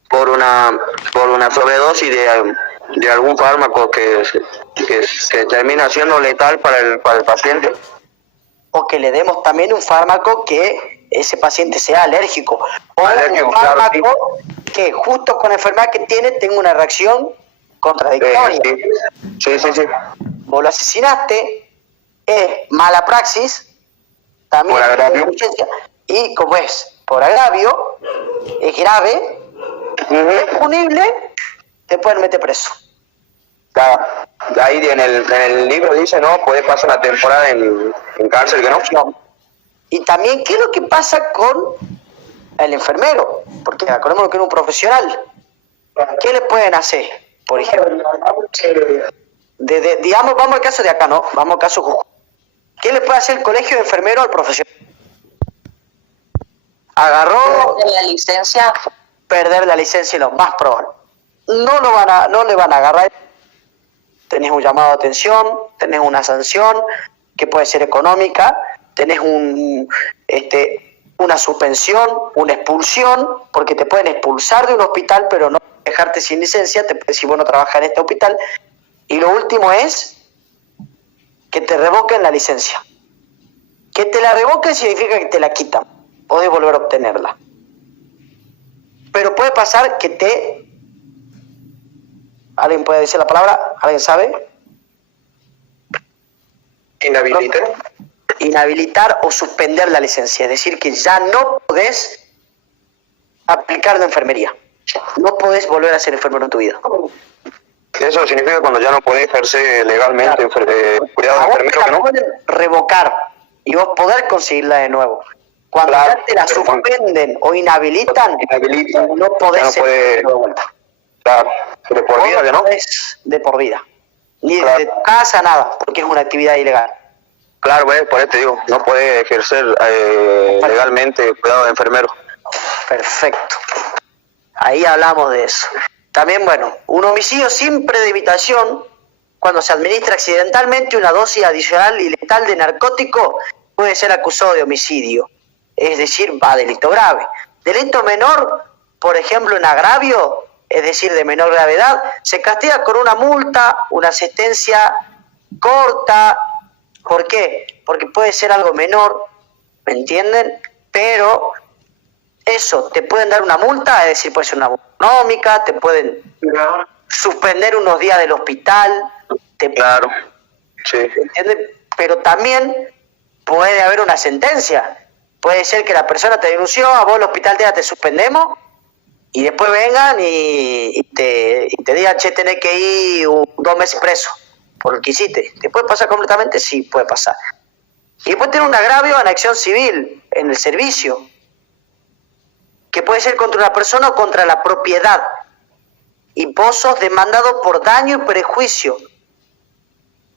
por una sobredosis de algún fármaco que termina siendo letal para el paciente. O que le demos también un fármaco que ese paciente sea alérgico. O Alérgico, un fármaco claro, que justo con la enfermedad que tiene tenga una reacción contradictoria. Sí. Vos lo asesinaste, es mala praxis, también por agravio. Y como es por agravio, es grave, es punible, te pueden meter preso. Claro. Ahí en el libro dice, ¿no? Puede pasar una temporada en cárcel, ¿que no? Y también, ¿qué es lo que pasa con el enfermero? Porque acordémonos que es un profesional. ¿Qué le pueden hacer, por ejemplo? Digamos, vamos al caso de acá, ¿no? Vamos al caso Jujuy. ¿Qué le puede hacer el colegio de enfermero al profesional? agarró, De la licencia. perder la licencia es lo más probable. No le van a agarrar. Tenés un llamado de atención, tenés una sanción que puede ser económica, tenés una suspensión, una expulsión, porque te pueden expulsar de un hospital, pero no dejarte sin licencia, te pueden decir, bueno, trabaja en este hospital. Y lo último es que te revoquen la licencia. Que te la revoquen significa que te la quitan, podés volver a obtenerla. Pero puede pasar que ¿alguien puede decir la palabra? ¿Alguien sabe? Inhabiliten. Inhabilitar o suspender la licencia, es decir, que ya no podés aplicar de enfermería. No podés volver a ser enfermero en tu vida. Eso significa cuando ya no podés ejercer legalmente cuidado de A vos enfermero, te que la no. pueden revocar y vos poder conseguirla de nuevo. Cuando Claro, ya te la pero suspenden o inhabilitan, no podés ya no ser puede, enfermero de vuelta. claro, de por Vos vida, no ¿no? podés de por vida. Ni Claro. de tu casa, nada, porque es una actividad ilegal. Claro, por eso te digo, no podés ejercer legalmente cuidado de enfermero. Perfecto. Ahí hablamos de eso. También, bueno, un homicidio sin premeditación, cuando se administra accidentalmente una dosis adicional y letal de narcótico, puede ser acusado de homicidio. Es decir, va a delito grave. Delito menor, por ejemplo, en agravio, es decir, de menor gravedad, se castiga con una multa, una sentencia corta. ¿Por qué? Porque puede ser algo menor, ¿me entienden? Pero eso, te pueden dar una multa, es decir, puede ser una multa económica, te pueden suspender unos días del hospital, Claro, sí. ¿entienden? Pero también puede haber una sentencia. Puede ser que la persona te denunció, a vos el hospital te suspendemos, y después vengan y te digan, che, tenés que ir 2 meses preso por lo que hiciste. ¿Te puede pasar completamente? Sí, puede pasar. Y después tiene un agravio en acción civil, en el servicio, que puede ser contra una persona o contra la propiedad. Y vos sos demandado por daño y perjuicio.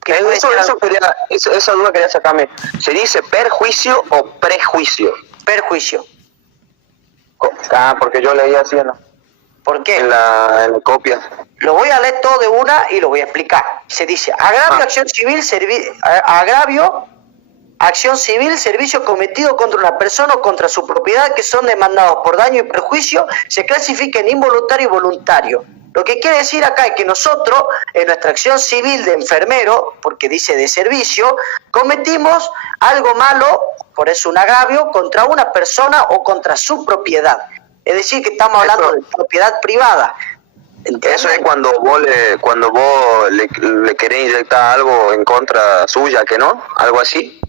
Esa duda quería sacarme. ¿Se dice perjuicio o prejuicio? Perjuicio. Porque yo leí así ¿Por qué? en la copia. Lo voy a leer todo de una y lo voy a explicar. Se dice, agravio, acción civil, acción civil, servicio cometido contra una persona o contra su propiedad que son demandados por daño y perjuicio, se clasifica en involuntario y voluntario. Lo que quiere decir acá es que nosotros, en nuestra acción civil de enfermero, porque dice de servicio, cometimos algo malo, por eso un agravio, contra una persona o contra su propiedad. Es decir, que estamos hablando de propiedad privada. ¿Entiendes? Eso es cuando vos le querés inyectar algo en contra suya, ¿que no? ¿Algo así?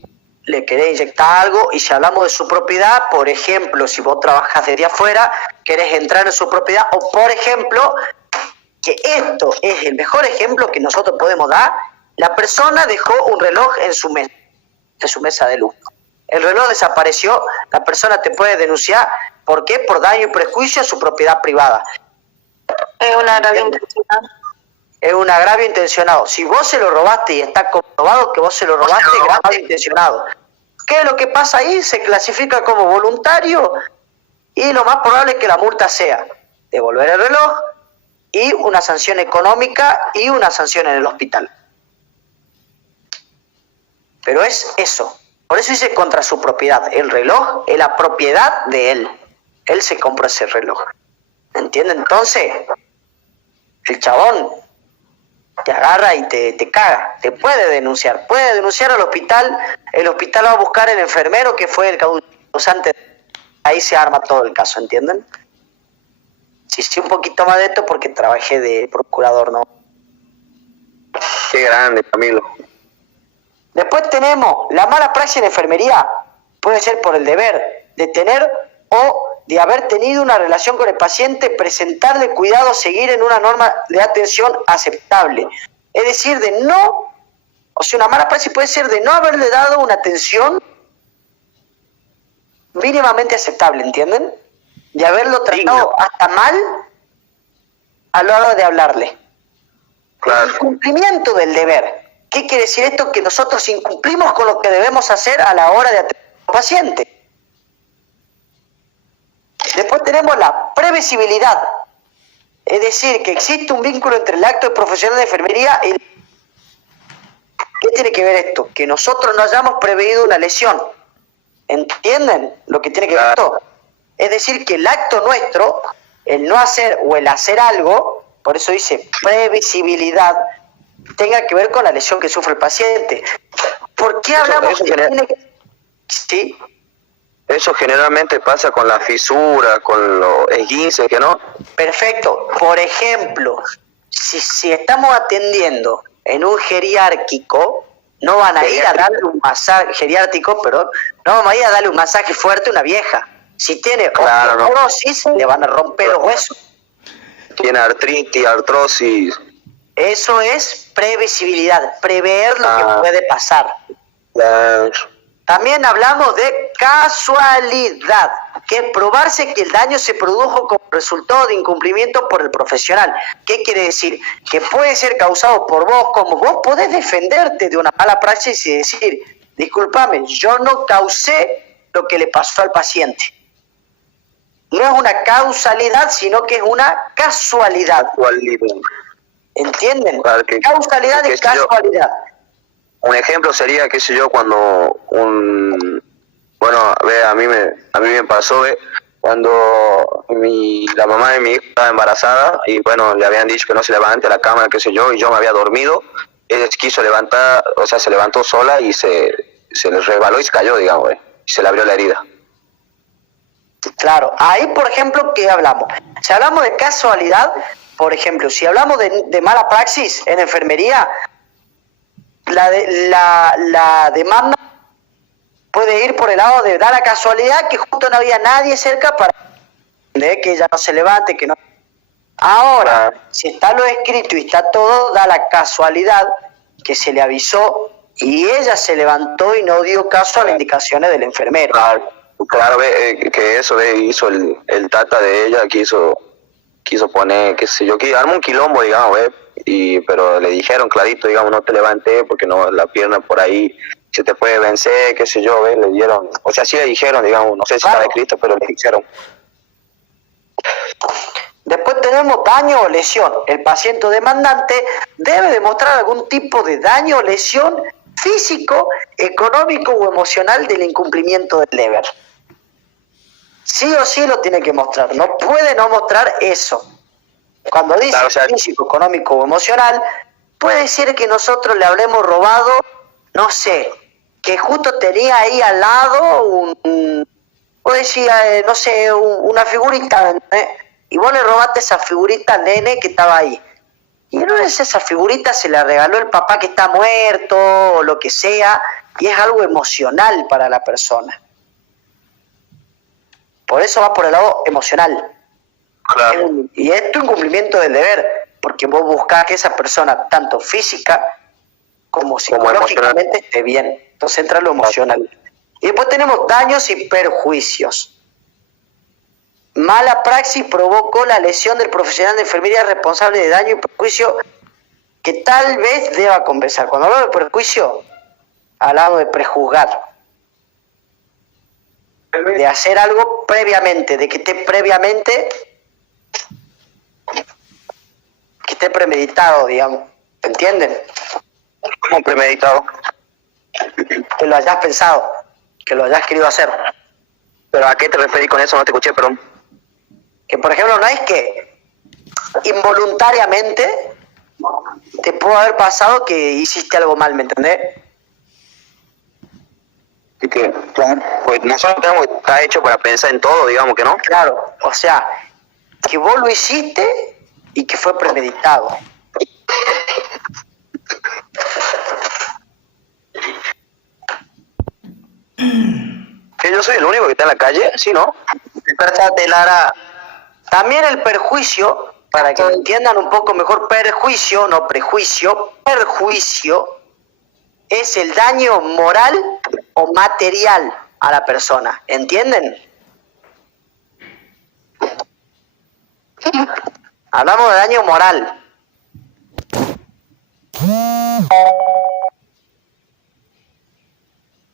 Le querés inyectar algo, y si hablamos de su propiedad, por ejemplo, si vos trabajás desde afuera, querés entrar en su propiedad, o por ejemplo, que esto es el mejor ejemplo que nosotros podemos dar, la persona dejó un reloj en su mesa de luz. El reloj desapareció, la persona te puede denunciar, ¿por qué? Por daño y perjuicio a su propiedad privada. Es un agravio intencional. Es un agravio intencionado. Si vos se lo robaste y está comprobado que vos se lo robaste, grabado intencionado. ¿Qué es lo que pasa ahí? Se clasifica como voluntario, y lo más probable es que la multa sea devolver el reloj y una sanción económica y una sanción en el hospital. Pero es eso. Por eso dice contra su propiedad. El reloj es la propiedad de él. Él se compró ese reloj. ¿Entienden? Entonces, el chabón te agarra y te caga. Te puede denunciar. Puede denunciar al hospital. El hospital va a buscar el enfermero que fue el causante. Ahí se arma todo el caso, ¿entienden? Sí, un poquito más de esto porque trabajé de procurador, ¿no? Qué grande, Camilo. Después tenemos la mala praxis en enfermería. Puede ser por el deber de tener o de haber tenido una relación con el paciente, presentarle cuidado, seguir en una norma de atención aceptable. Es decir, una mala praxis puede ser de no haberle dado una atención mínimamente aceptable, ¿entienden? De haberlo tratado hasta mal a la hora de hablarle. Claro. El cumplimiento del deber. ¿Qué quiere decir esto? Que nosotros incumplimos con lo que debemos hacer a la hora de atender al paciente. previsibilidad. Es decir, que existe un vínculo entre el acto de profesional de enfermería y... ¿Qué tiene que ver esto? Que nosotros no hayamos preveído una lesión. ¿Entienden lo que tiene que ver esto? Es decir, que el acto nuestro, el no hacer o el hacer algo, por eso dice previsibilidad, tenga que ver con la lesión que sufre el paciente. ¿Por qué hablamos Sí. Eso generalmente pasa con la fisura, con los esguinces, ¿que no? Perfecto. Por ejemplo, si estamos atendiendo en un geriátrico, no van a ir a darle un masaje, geriátrico, perdón, no vamos a ir a darle un masaje fuerte a una vieja. Si tiene osteoporosis, le van a romper los huesos. Tiene artritis, artrosis. Eso es previsibilidad, prever lo que puede pasar. También hablamos de casualidad, que es probarse que el daño se produjo como resultado de incumplimiento por el profesional. ¿Qué quiere decir? Que puede ser causado por vos, como vos podés defenderte de una mala praxis y decir, discúlpame, yo no causé lo que le pasó al paciente. No es una causalidad, sino que es una casualidad. ¿Entienden? Claro, Causalidad y casualidad. Un ejemplo sería, qué sé yo, cuando bueno, ve, a mí me pasó, ve, cuando la mamá de mi hija estaba embarazada y bueno, le habían dicho que no se levante a la cama, qué sé yo, y yo me había dormido, ella quiso levantar, o sea, se levantó sola y se le resbaló y se cayó, digamos, y se le abrió la herida. Claro, ahí por ejemplo, ¿qué hablamos? Si hablamos de casualidad, por ejemplo, si hablamos de mala praxis en enfermería, la demanda puede ir por el lado de dar la casualidad que justo no había nadie cerca para que ella no se levante, que no. Ahora, si está lo escrito y está todo, da la casualidad que se le avisó y ella se levantó y no dio caso a las indicaciones del enfermero. Claro, ve, que eso, ve, hizo el tata de ella, quiso poner, qué sé yo, que armó un quilombo, digamos, pero le dijeron clarito, digamos, no te levantes porque no, la pierna por ahí se te puede vencer, qué sé yo, le dieron, o sea, sí le dijeron, digamos, no sé si estaba escrito, pero le dijeron. Después tenemos daño o lesión. El paciente demandante debe demostrar algún tipo de daño o lesión físico, económico o emocional del incumplimiento del deber. Sí o sí lo tiene que mostrar, no puede no mostrar eso. Cuando dice físico, económico o emocional, puede ser que nosotros le habremos robado, no sé, que justo tenía ahí al lado o decía, no sé, una figurita, y vos le robaste esa figurita al nene que estaba ahí. Y no es esa figurita, se la regaló el papá que está muerto o lo que sea, y es algo emocional para la persona. Por eso va por el lado emocional. Claro. Y es tu incumplimiento del deber, porque vos buscás que esa persona, tanto física como psicológicamente, esté bien. Entonces entra lo emocional. Y después tenemos daños y perjuicios. Mala praxis provocó la lesión del profesional de enfermería responsable de daño y perjuicio que tal vez deba compensar. Cuando hablamos de perjuicio, hablamos de prejuzgar. De hacer algo previamente, de que esté previamente, que esté premeditado, digamos. ¿Entienden? ¿Cómo premeditado? Que lo hayas pensado, que lo hayas querido hacer. ¿Pero a qué te referís con eso? No te escuché, perdón. Que por ejemplo no es que involuntariamente te pudo haber pasado que hiciste algo mal, ¿me entendés? Y que, claro, pues nosotros tenemos que estar hecho para pensar en todo, digamos que no. Claro, o sea, que vos lo hiciste y que fue premeditado. ¿Que yo soy el único que está en la calle? Sí, ¿no? Despertate, Lara. También el perjuicio, para que lo entiendan un poco mejor, perjuicio, no prejuicio, perjuicio es el daño moral o material a la persona, ¿entienden? Hablamos de daño moral.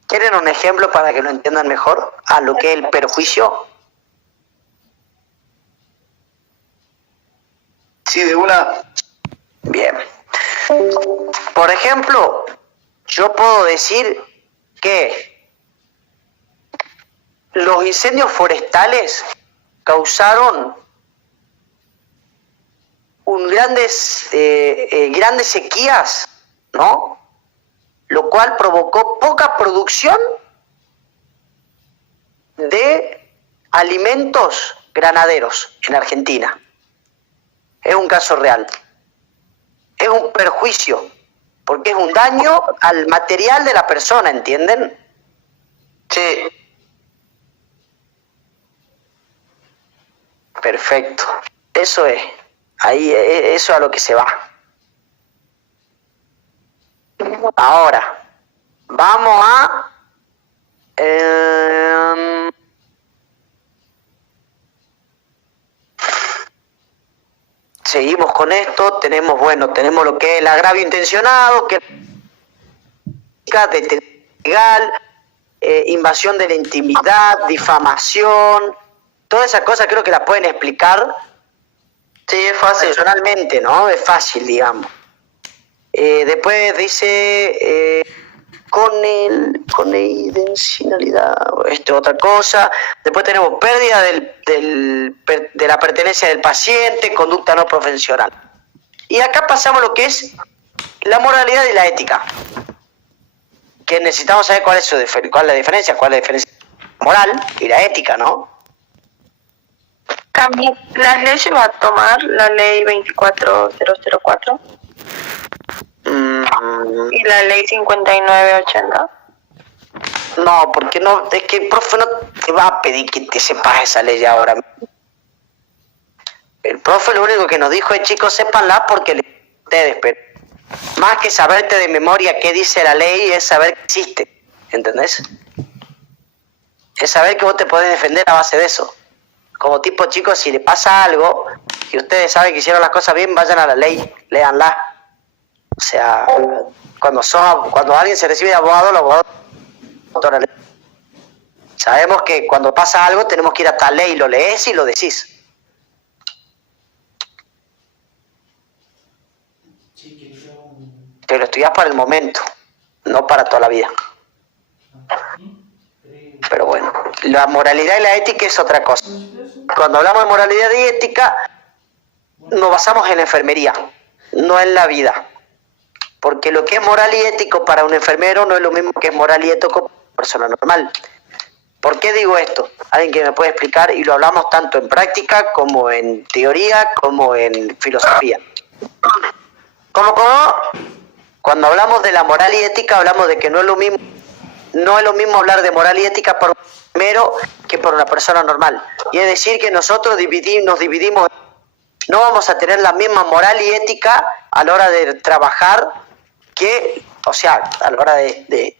¿Quieren un ejemplo para que lo entiendan mejor a lo que es el perjuicio? así de una. Bien. Por ejemplo, yo puedo decir que los incendios forestales causaron grandes sequías, ¿no? Lo cual provocó poca producción de alimentos granaderos en Argentina. Es un caso real. Es un perjuicio, porque es un daño al material de la persona, ¿entienden? Sí. Perfecto. Eso es. Ahí, eso es a lo que se va. Ahora, vamos a... seguimos con esto. Tenemos lo que es el agravio intencionado, que es legal, invasión de la intimidad, difamación, todas esas cosas creo que las pueden explicar. Sí, es fácil. Personalmente, ¿no? Es fácil, digamos. Después dice con intencionalidad, esto es otra cosa. Después tenemos pérdida de la pertenencia del paciente, conducta no profesional. Y acá pasamos lo que es la moralidad y la ética. Que necesitamos saber cuál es la diferencia moral y la ética, ¿no? Las leyes va a tomar la ley 24004 y la ley 5980. No, porque no, es que el profe no te va a pedir que te sepas esa ley ahora. El profe lo único que nos dijo es, chicos, sépanla porque ustedes, pero más que saberte de memoria qué dice la ley es saber que existe, ¿entendés? Es saber que vos te podés defender a base de eso. Como tipo, chicos, si le pasa algo y ustedes saben que hicieron las cosas bien, vayan a la ley, léanla. O sea, cuando alguien se recibe de abogado, los abogados la ley. Sabemos que cuando pasa algo tenemos que ir a tal ley, lo lees y lo decís. Te lo estudias para el momento, no para toda la vida. Pero bueno, la moralidad y la ética es otra cosa. Cuando hablamos de moralidad y ética, nos basamos en la enfermería, no en la vida. Porque lo que es moral y ético para un enfermero no es lo mismo que es moral y ético para una persona normal. ¿Por qué digo esto? Alguien que me puede explicar, y lo hablamos tanto en práctica como en teoría, como en filosofía. ¿Cómo? Cuando hablamos de la moral y ética, hablamos de que no es lo mismo hablar de moral y ética por un enfermero que por una persona normal. Y es decir que nosotros nos dividimos, no vamos a tener la misma moral y ética a la hora de trabajar a la hora de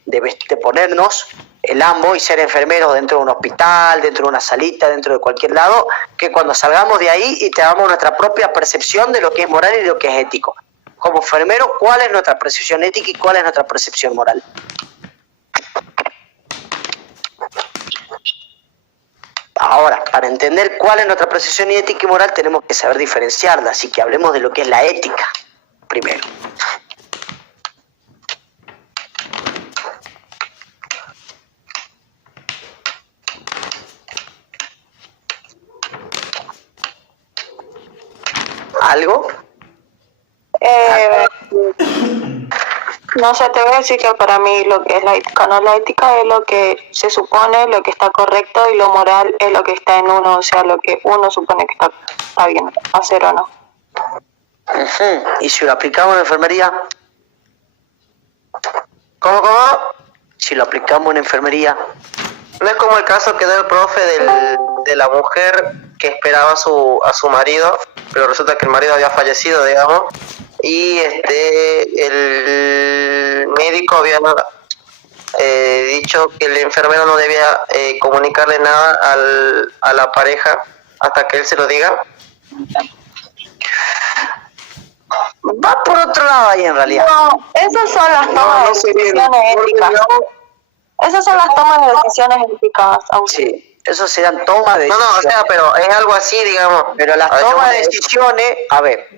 ponernos el ambo y ser enfermeros dentro de un hospital, dentro de una salita, dentro de cualquier lado, que cuando salgamos de ahí y tengamos nuestra propia percepción de lo que es moral y lo que es ético. Como enfermeros, ¿cuál es nuestra percepción ética y cuál es nuestra percepción moral? Ahora, para entender cuál es nuestra percepción ética y moral, tenemos que saber diferenciarla, así que hablemos de lo que es la ética primero. ¿Algo? No sé, te voy a decir que para mí lo que es la ética, no, la ética es lo que se supone, lo que está correcto, y lo moral es lo que está en uno, o sea, lo que uno supone que está bien hacer o no. ¿Y si lo aplicamos en enfermería? ¿Cómo? Si lo aplicamos en enfermería. No es como el caso que dio el profe de la mujer que esperaba a su marido, pero resulta que el marido había fallecido, digamos, y el médico había dicho que el enfermero no debía comunicarle nada a la pareja hasta que él se lo diga. Va por otro lado ahí en realidad. No, esas son las tomas de decisiones éticas. Esas son las tomas de decisiones éticas. Sí. Eso se dan tomas de No, o decisiones. sea, pero es algo así, digamos. Pero las A ver, tomas de yo- decisiones, a ver,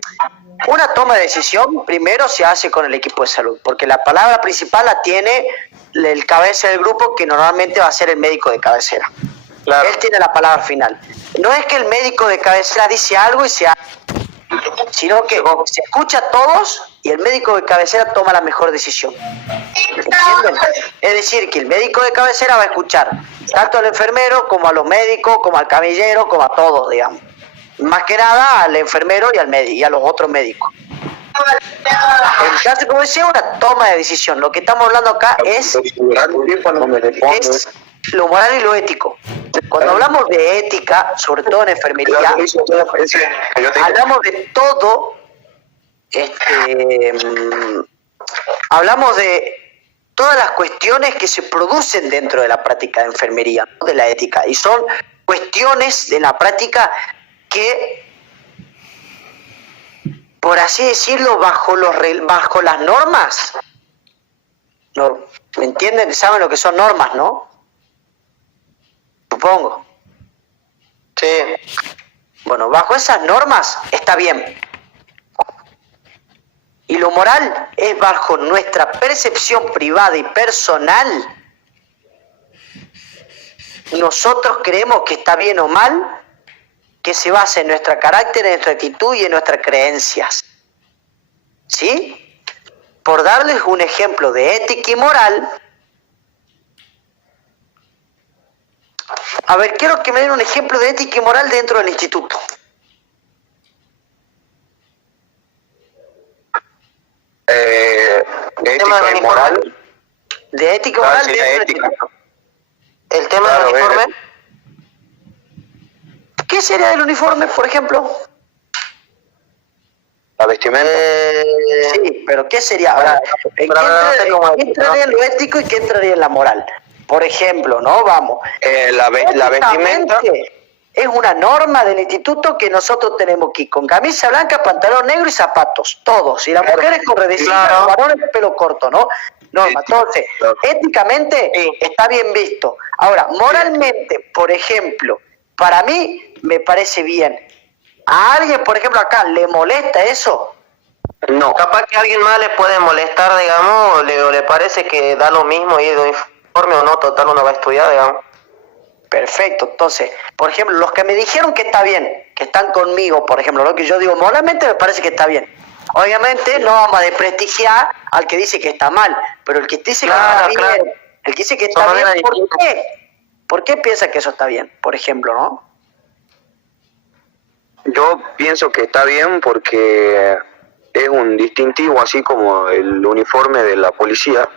una toma de decisión primero se hace con el equipo de salud, porque la palabra principal la tiene el cabeza del grupo, que normalmente va a ser el médico de cabecera. Claro. Él tiene la palabra final. No es que el médico de cabecera dice algo y se hace, sino que se escucha a todos y el médico de cabecera toma la mejor decisión. ¿Entienden? Es decir, que el médico de cabecera va a escuchar tanto al enfermero como a los médicos, como al camillero, como a todos, digamos. Más que nada al enfermero y al médico y a los otros médicos. En caso, como decía, una toma de decisión. Lo que estamos hablando acá es lo moral y lo ético. Cuando hablamos de ética, sobre todo en enfermería, hablamos de todo, hablamos de todas las cuestiones que se producen dentro de la práctica de enfermería, ¿no? De la ética, y son cuestiones de la práctica que, por así decirlo, bajo las normas, no, ¿me entienden? ¿Saben lo que son normas, no? Supongo. Sí. Bueno, bajo esas normas está bien. Y lo moral es bajo nuestra percepción privada y personal. Nosotros creemos que está bien o mal, que se basa en nuestro carácter, en nuestra actitud y en nuestras creencias. ¿Sí? Por darles un ejemplo de ética y moral, a ver, quiero que me den un ejemplo de ética y moral dentro del instituto. Ética y moral. De ética y Claro, moral sería dentro del ética. instituto. El tema Claro, del uniforme. ¿Qué sería el uniforme, por ejemplo? La vestimenta. Sí, pero ¿qué sería? Ahora, ¿en pero no sé cómo qué entraría en lo ético y qué entraría en la moral? Por ejemplo, ¿no? Vamos. La vestimenta. Éticamente, es una norma del instituto que nosotros tenemos que ir con camisa blanca, pantalón negro y zapatos, todos. Y las mujeres con redecita, Claro. los varones pelo corto, ¿no? Norma. Entonces, éticamente Sí. está bien visto. Ahora, moralmente, por ejemplo, para mí me parece bien. ¿A alguien, por ejemplo, acá le molesta eso? No. Capaz que a alguien más le puede molestar, digamos, o le parece que da lo mismo ir de uniforme o no, total uno va a estudiar, digamos. Perfecto. Entonces, por ejemplo, los que me dijeron que está bien, que están conmigo, por ejemplo, lo que yo digo moralmente me parece que está bien. Obviamente no vamos a desprestigiar al que dice que está mal, pero el que dice Claro, que está claro. bien, el que dice que Son está bien, maneras ¿por distintas. qué? ¿Por qué piensa que eso está bien? Por ejemplo, ¿no? Yo pienso que está bien porque es un distintivo, así como el uniforme de la policía.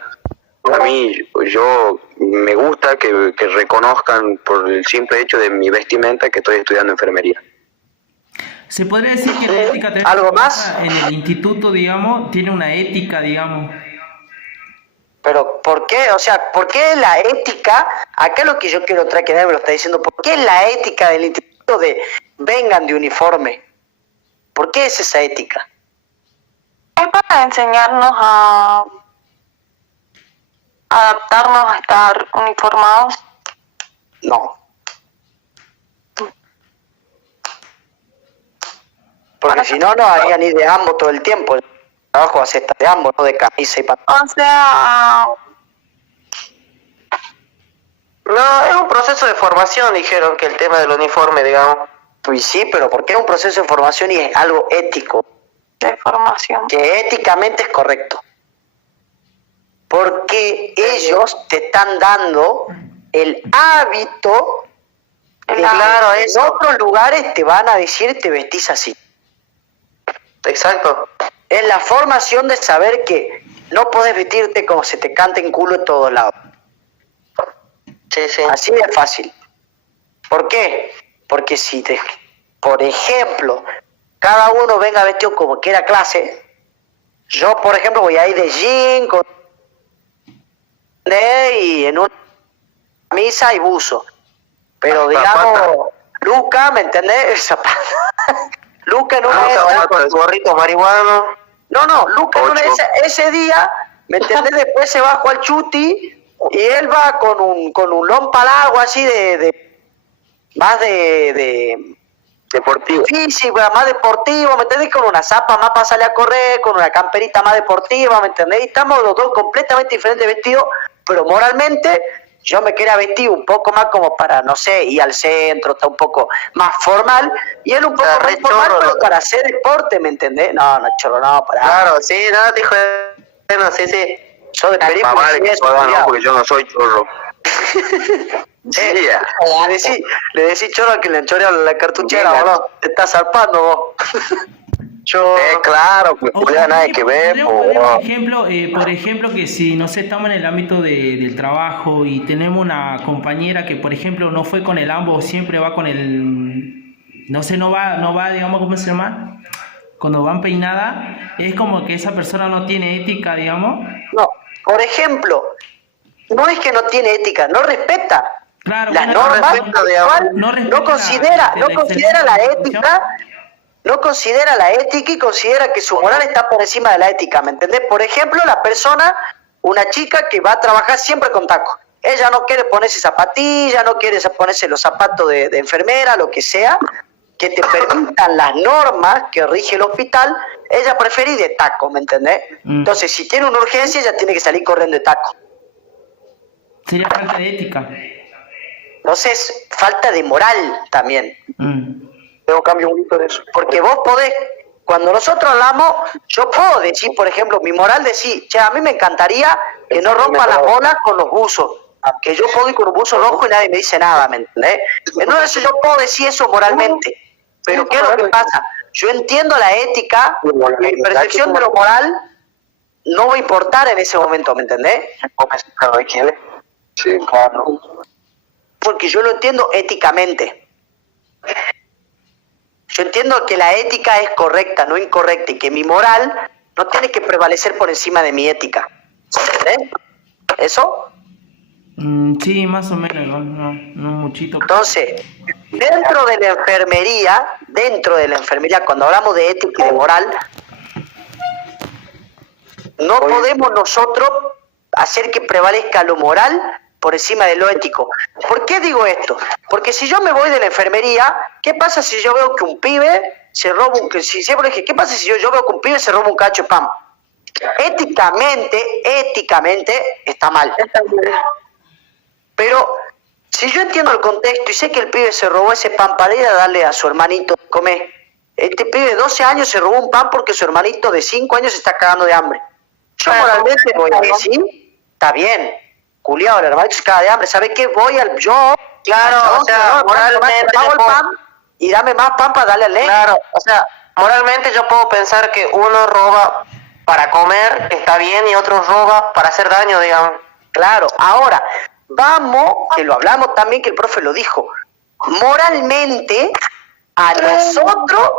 A mí, yo me gusta que reconozcan por el simple hecho de mi vestimenta que estoy estudiando enfermería. Se podría decir que la ética también ¿Algo se más? basa en el instituto, digamos, tiene una ética, digamos. Pero ¿por qué? O sea, ¿por qué la ética? Acá lo que yo quiero traer, que nadie me lo está diciendo, ¿por qué la ética del instituto de vengan de uniforme? ¿Por qué es esa ética? Es para enseñarnos a adaptarnos a estar uniformados. No. Porque si no, no harían ir de ambos todo el tiempo. El trabajo va a ser de ambos, no de camisa y pantalón. O sea, No, es un proceso de formación, dijeron, que el tema del uniforme, digamos. Y sí, pero porque es un proceso de formación y es algo ético, de formación. que éticamente es correcto. Porque ellos te están dando el hábito de que Claro, en eso. otros lugares te van a decir te vestís así. Exacto. Es la formación de saber que no podés vestirte como se te cante en culo en todos lados. Sí, sí. Así de fácil. ¿Por qué? Porque si te, por ejemplo, cada uno venga vestido como quiera clase, yo por ejemplo voy a ir de jean con y en una camisa y buzo. Pero digamos, Luca, ¿me entendés? Zapato. Luca en una de esas. Con el gorrito marihuano. No, Luca en una de Ocho. esas, ese día, ¿me entendés? Después se va a jugar chuti y él va con un lompa al agua así de más de Deportivo. física, más deportivo, ¿me entendés? Con una zapa más para salir a correr, con una camperita más deportiva, ¿me entendés? Y estamos los dos completamente diferentes vestidos, pero moralmente yo me quería vestir un poco más como para, no sé, ir al centro, está un poco más formal, y él un poco más formal, pero para hacer deporte, ¿me entendés? No, chorro, no, para. Claro, sí, nada, dijo, bueno, sí, sí. Yo de película. Más vale que suave, no, porque yo no soy chorro. Yeah. Le decís chorro que le enchorea la cartuchera, Mira. boludo. Te estás zarpando vos. Yo. Claro, pues O no le da nada que ver, podríamos poner po. por ejemplo, que si no sé, estamos en el ámbito del trabajo y tenemos una compañera que, por ejemplo, no fue con el ambos, siempre va con el, no sé, no va, digamos, ¿cómo se llama? Cuando van peinada, es como que esa persona no tiene ética, digamos. No, por ejemplo, no es que no tiene ética, no respeta Claro, las bueno, normas, respeta, digamos, no respeta no considera excelencia la de la ética, no considera la ética y considera que su moral está por encima de la ética, ¿me entendés? Por ejemplo, la persona, una chica que va a trabajar siempre con tacos. Ella no quiere ponerse zapatillas, no quiere ponerse los zapatos de enfermera, lo que sea, que te permitan las normas que rige el hospital, ella prefiere ir de taco, ¿me entendés? Entonces, si tiene una urgencia, ella tiene que salir corriendo de taco. Sería falta de ética. Entonces, falta de moral también. Tengo cambio bonito de eso. Porque vos podés, cuando nosotros hablamos, yo puedo decir, por ejemplo, mi moral decir, che, a mí me encantaría que no rompa las bolas con los buzos. Que yo puedo ir con un buzo rojo y nadie me dice nada, ¿me entendés? Entonces yo puedo decir eso moralmente. Pero ¿qué es lo que pasa? Yo entiendo la ética, y mi percepción de lo moral no va a importar en ese momento, ¿me entendés? Sí, claro. Porque yo lo entiendo éticamente. Yo entiendo que la ética es correcta, no incorrecta, y que mi moral no tiene que prevalecer por encima de mi ética. ¿Entendés? ¿Eso? Sí, más o menos, no muchito. Entonces, dentro de la enfermería, cuando hablamos de ética y de moral, no podemos nosotros hacer que prevalezca lo moral por encima de lo ético. ¿Por qué digo esto? Porque si yo me voy de la enfermería, ¿qué pasa si yo veo que un pibe se roba ¿qué pasa si yo veo que un pibe se roba un cacho de pan? Éticamente está mal. Pero si yo entiendo el contexto y sé que el pibe se robó ese pan para ir a darle a su hermanito de comer, este pibe de 12 años se robó un pan porque su hermanito de 5 años se está cagando de hambre. Yo moralmente voy a decir, está bien, culiao, el hermanito se caga de hambre, ¿sabes qué? Claro, o sea, moralmente pago yo el puedo- pan y dame más pan para darle al leño. Claro, o sea, moralmente yo puedo pensar que uno roba para comer, está bien, y otro roba para hacer daño, digamos. Claro, ahora, vamos, que lo hablamos también, que el profe lo dijo, moralmente a nosotros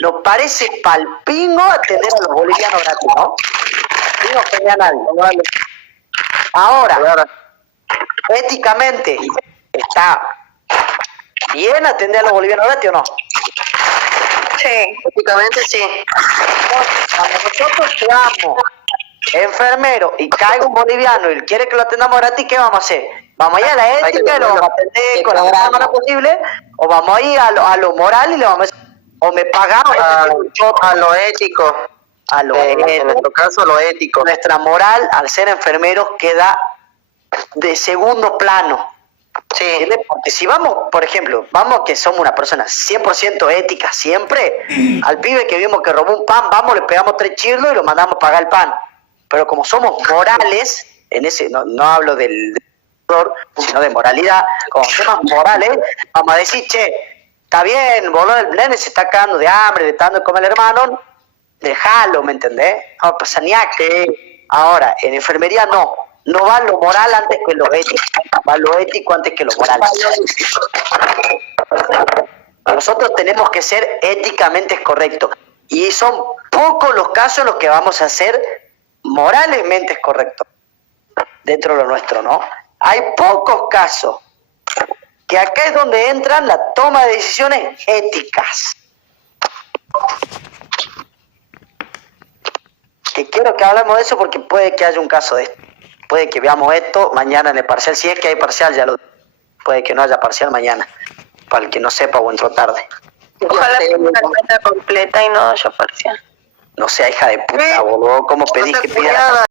nos parece palpingo atender a los bolivianos gratis, ¿no? Y no ofende a nadie. Ahora, éticamente, ¿está bien atender a los bolivianos gratis o no? Sí. Éticamente sí. Cuando nosotros seamos enfermeros y caiga un boliviano y quiere que lo atendamos gratis, ¿qué vamos a hacer? ¿Vamos a ir a la ética y lo vamos a atender con la mejor manera posible? ¿O vamos a ir a lo moral y le vamos a decir, o me pagamos A lo ético. a lo En ético? nuestro caso, lo ético. Nuestra moral al ser enfermeros queda de segundo plano. Sí. ¿Entiendes? Porque si vamos, por ejemplo, vamos que somos una persona 100% ética siempre, al pibe que vimos que robó un pan, vamos, le pegamos 3 chirlos y lo mandamos a pagar el pan. Pero como somos morales, en ese no hablo del error, sino de moralidad, como somos morales, vamos a decir, che, está bien, boludo, el nene se está cagando de hambre, le está dando de comer al hermano, déjalo, ¿me entendés? No pasa ni a que. Ahora, en enfermería no va lo moral antes que lo ético, va lo ético antes que lo moral. Nosotros tenemos que ser éticamente correctos y son pocos los casos en los que vamos a ser moralmente correctos dentro de lo nuestro, ¿no? Hay pocos casos que acá es donde entran la toma de decisiones éticas. Que quiero que hablemos de eso porque puede que haya un caso de esto. Puede que veamos esto mañana en el parcial. Si es que hay parcial, puede que no haya parcial mañana. Para el que no sepa o entró tarde. Ojalá sé, ponga la cuenta completa y no yo parcial. No sea hija de puta, boludo. ¿Cómo pedís No que seas pida la culiada.